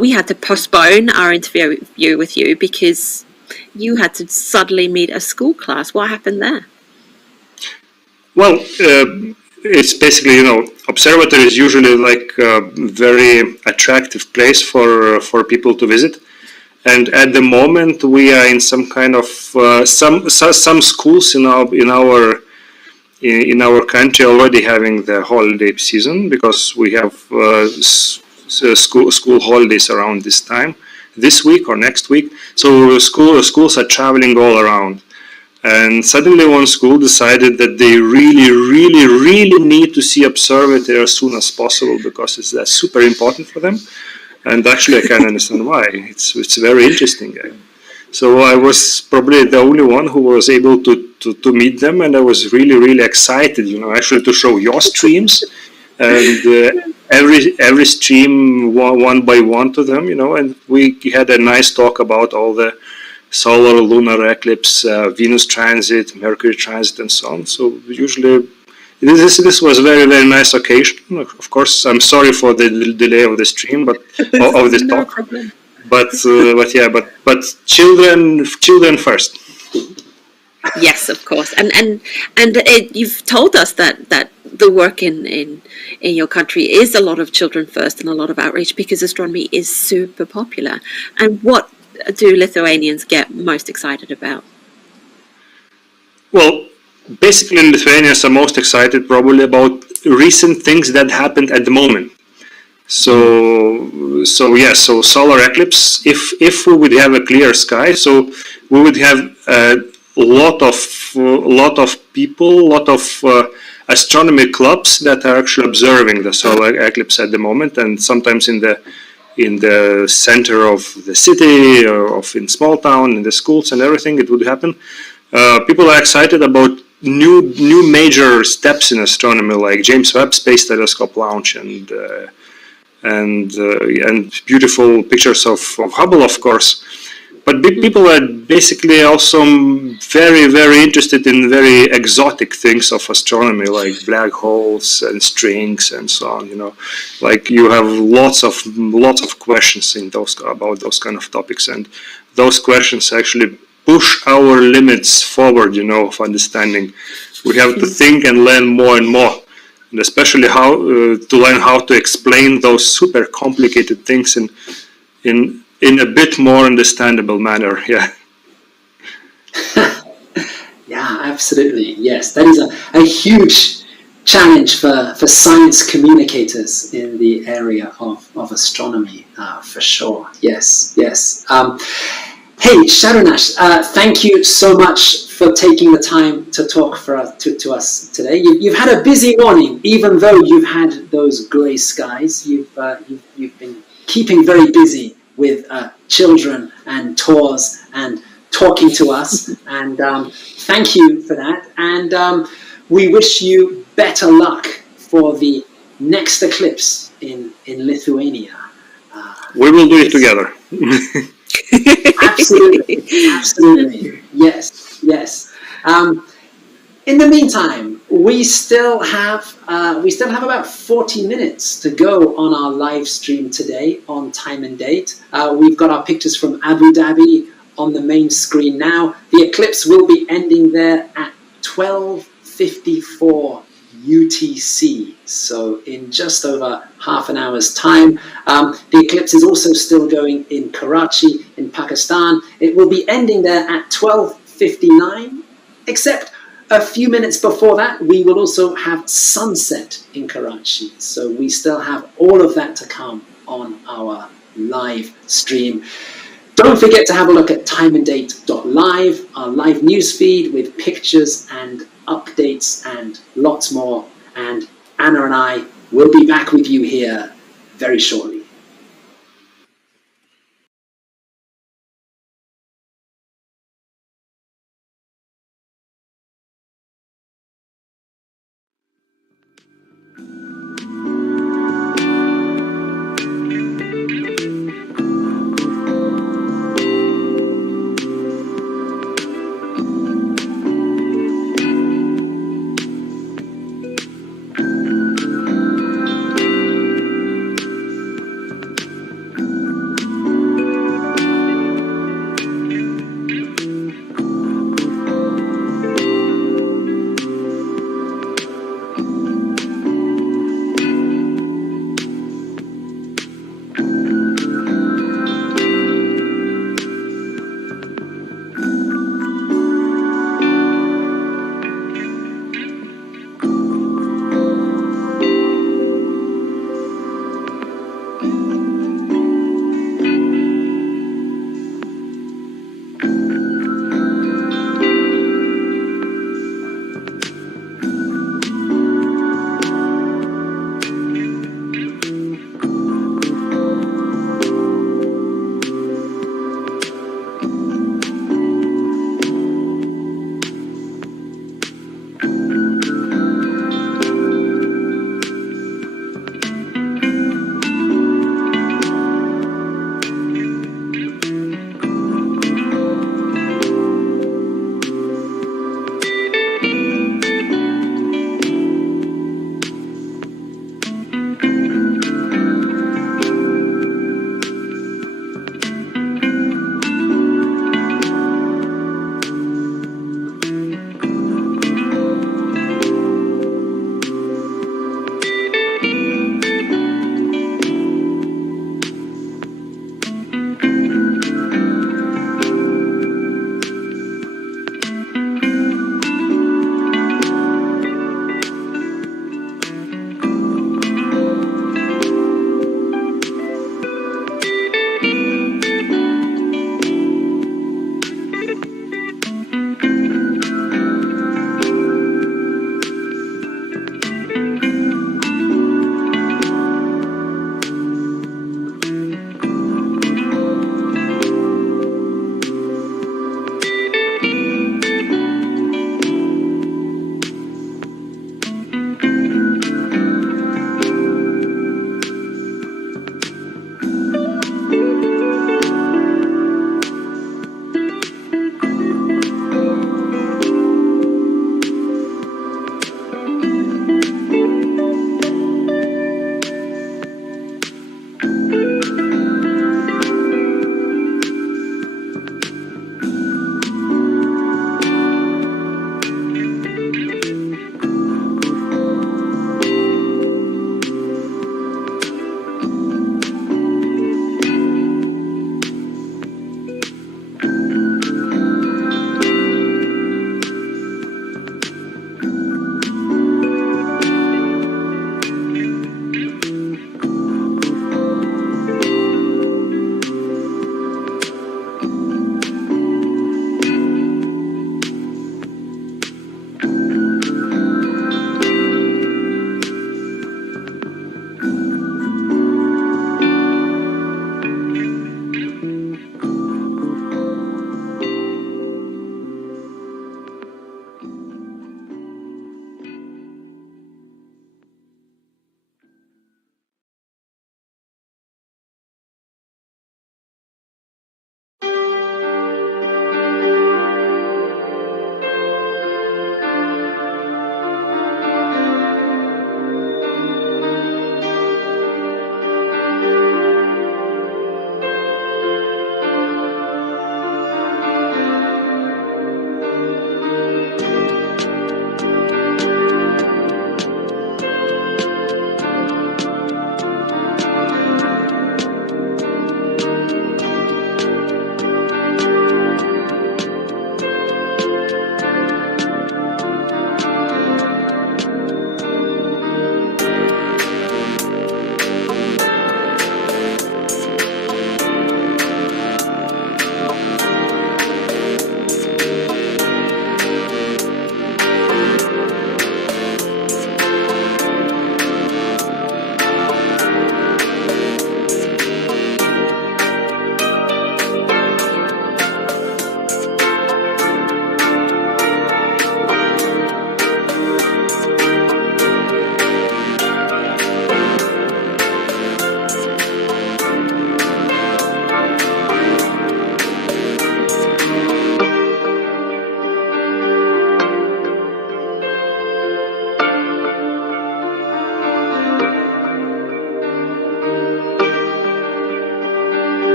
we had to postpone our interview with you because you had to suddenly meet a school class. What happened there? Well, it's basically, observatory is usually like a very attractive place for people to visit. And at the moment, we are in some kind of some schools in our country already having the holiday season, because we have school holidays around this time, this week or next week. So schools are traveling all around. And suddenly one school decided that they really, really, really need to see observatory as soon as possible, because that's super important for them. And actually, I can understand why. It's very interesting. So I was probably the only one who was able to meet them, and I was really, really excited, actually to show your streams, and every stream one by one to them, and we had a nice talk about all the solar, lunar eclipse, Venus transit, Mercury transit, and so on. So usually, this was a very, very nice occasion. Of course, I'm sorry for the delay of the stream, but of this No talk. problem. But children first. Yes, of course, and you've told us that the work in your country is a lot of children first and a lot of outreach, because astronomy is super popular. And what do Lithuanians get most excited about? Well, basically, Lithuanians are most excited probably about recent things that happened at the moment. So solar eclipse. If we would have a clear sky, so we would have a lot of people, lot of astronomy clubs that are actually observing the solar eclipse at the moment, and sometimes in the center of the city, or in small town, in the schools and everything, it would happen. People are excited about new major steps in astronomy, like James Webb Space Telescope launch, and beautiful pictures of Hubble, of course. But people are basically also very, very interested in very exotic things of astronomy, like black holes and strings and so on. Like you have lots of questions about those kind of topics, and those questions actually push our limits forward. Of understanding. We have to think and learn more and more, and especially how to learn how to explain those super complicated things in a bit more understandable manner. Yeah. Yeah, absolutely. Yes, that is a huge challenge for science communicators in the area of astronomy, for sure. Yes. Hey, Sharunash, thank you so much for taking the time to talk to us today. You've had a busy morning, even though you've had those grey skies. You've been keeping very busy with children and tours and talking to us, and thank you for that. And we wish you better luck for the next eclipse in Lithuania. We will do it together. Absolutely. Yes. In the meantime, we still have about 40 minutes to go on our live stream today on time and date. We've got our pictures from Abu Dhabi on the main screen now. The eclipse will be ending there at 12:54 UTC, so in just over half an hour's time. The eclipse is also still going in Karachi in Pakistan. It will be ending there at 12:59, except a few minutes before that we will also have sunset in Karachi, so we still have all of that to come on our live stream. Don't forget to have a look at timeanddate.live, our live news feed with pictures and updates and lots more. And Anna and I will be back with you here very shortly.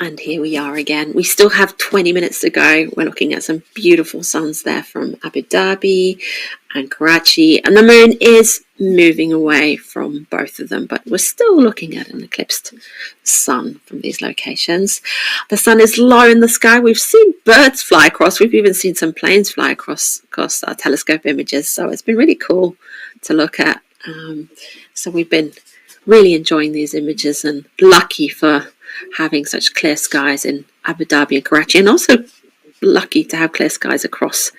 And here we are again. We still have 20 minutes to go. We're looking at some beautiful suns there from Abu Dhabi and Karachi. And the moon is moving away from both of them, but we're still looking at an eclipsed sun from these locations. The sun is low in the sky. We've seen birds fly across. We've even seen some planes fly across our telescope images. So it's been really cool to look at. So we've been really enjoying these images and lucky for having such clear skies in Abu Dhabi and Karachi, and also lucky to have clear skies across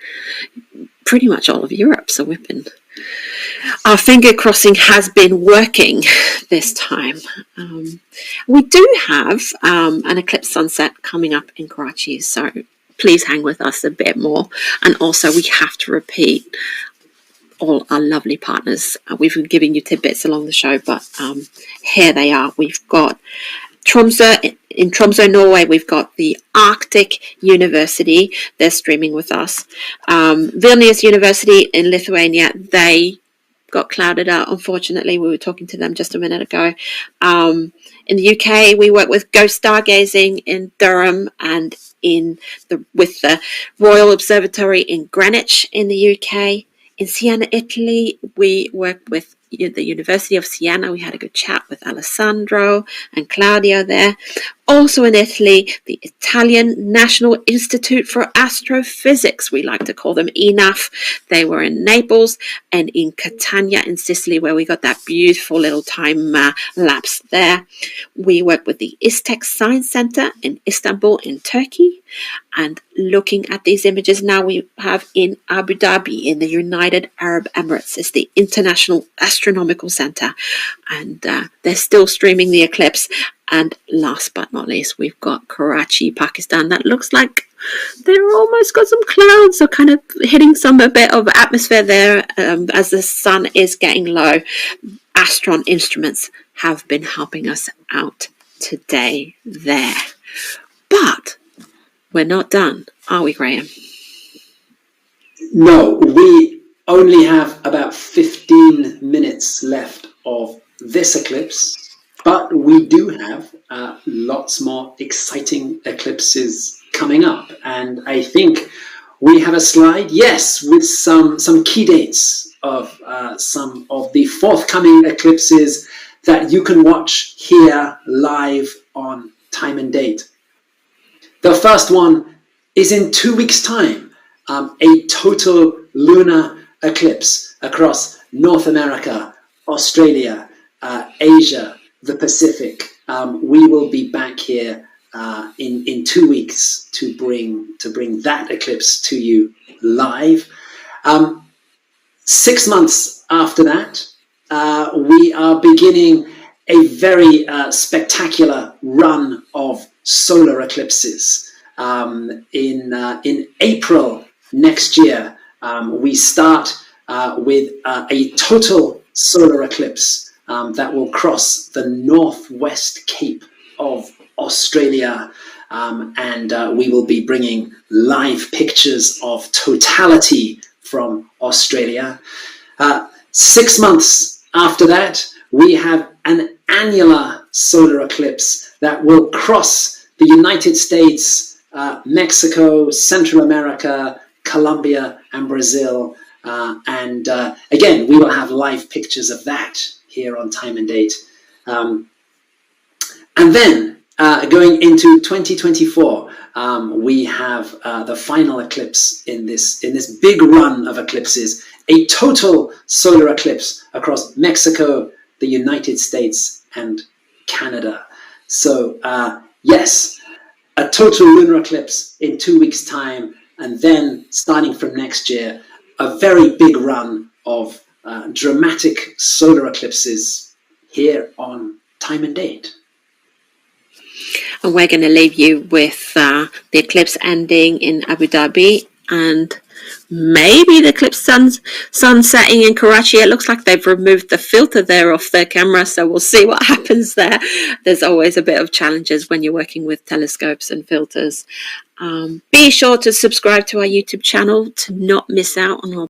pretty much all of Europe. So we've been, our finger crossing has been working this time. We do have an eclipse sunset coming up in Karachi, so please hang with us a bit more. And also we have to repeat all our lovely partners. We've been giving you tidbits along the show, but here they are. We've got Tromsø, in Tromsø, Norway, we've got the Arctic University. They're streaming with us. Vilnius University in Lithuania, they got clouded out, unfortunately. We were talking to them just a minute ago. In the UK, we work with Ghost Stargazing in Durham and with the Royal Observatory in Greenwich in the UK. In Siena, Italy, we work with the University of Siena. We had a good chat with Alessandro and Claudio there. Also in Italy, the Italian National Institute for Astrophysics, we like to call them ENAF. They were in Naples and in Catania in Sicily, where we got that beautiful little time lapse there. We worked with the İstek Science Center in Istanbul in Turkey. And looking at these images now, we have in Abu Dhabi in the United Arab Emirates. It's the International Astronomical Center. And they're still streaming the eclipse. And last but not least, we've got Karachi, Pakistan. That looks like they're almost got some clouds, so kind of hitting a bit of atmosphere there as the sun is getting low. Astron instruments have been helping us out today there. But we're not done, are we, Graham? No, we only have about 15 minutes left of this eclipse, but we do have lots more exciting eclipses coming up. And I think we have a slide, yes, with some key dates of some of the forthcoming eclipses that you can watch here live on Time and Date. The first one is in 2 weeks' time, a total lunar eclipse across North America, Australia, Asia, the Pacific. We will be back here in 2 weeks to bring that eclipse to you live. 6 months after that, we are beginning a very spectacular run of solar eclipses. In April next year, we start with a total solar eclipse that will cross the northwest cape of Australia, and we will be bringing live pictures of totality from Australia. 6 months after that, we have an annular solar eclipse that will cross the United States, Mexico, Central America, Colombia, and Brazil. And again, we will have live pictures of that here on Time and Date. And then going into 2024, we have the final eclipse in this big run of eclipses, a total solar eclipse across Mexico, the United States, and Canada. So yes, a total lunar eclipse in 2 weeks' time, and then starting from next year, a very big run of dramatic solar eclipses here on Time and Date. And we're going to leave you with the eclipse ending in Abu Dhabi and maybe the eclipse sun setting in Karachi. It looks like they've removed the filter there off their camera, so we'll see what happens there. There's always a bit of challenges when you're working with telescopes and filters. Be sure to subscribe to our YouTube channel to not miss out on our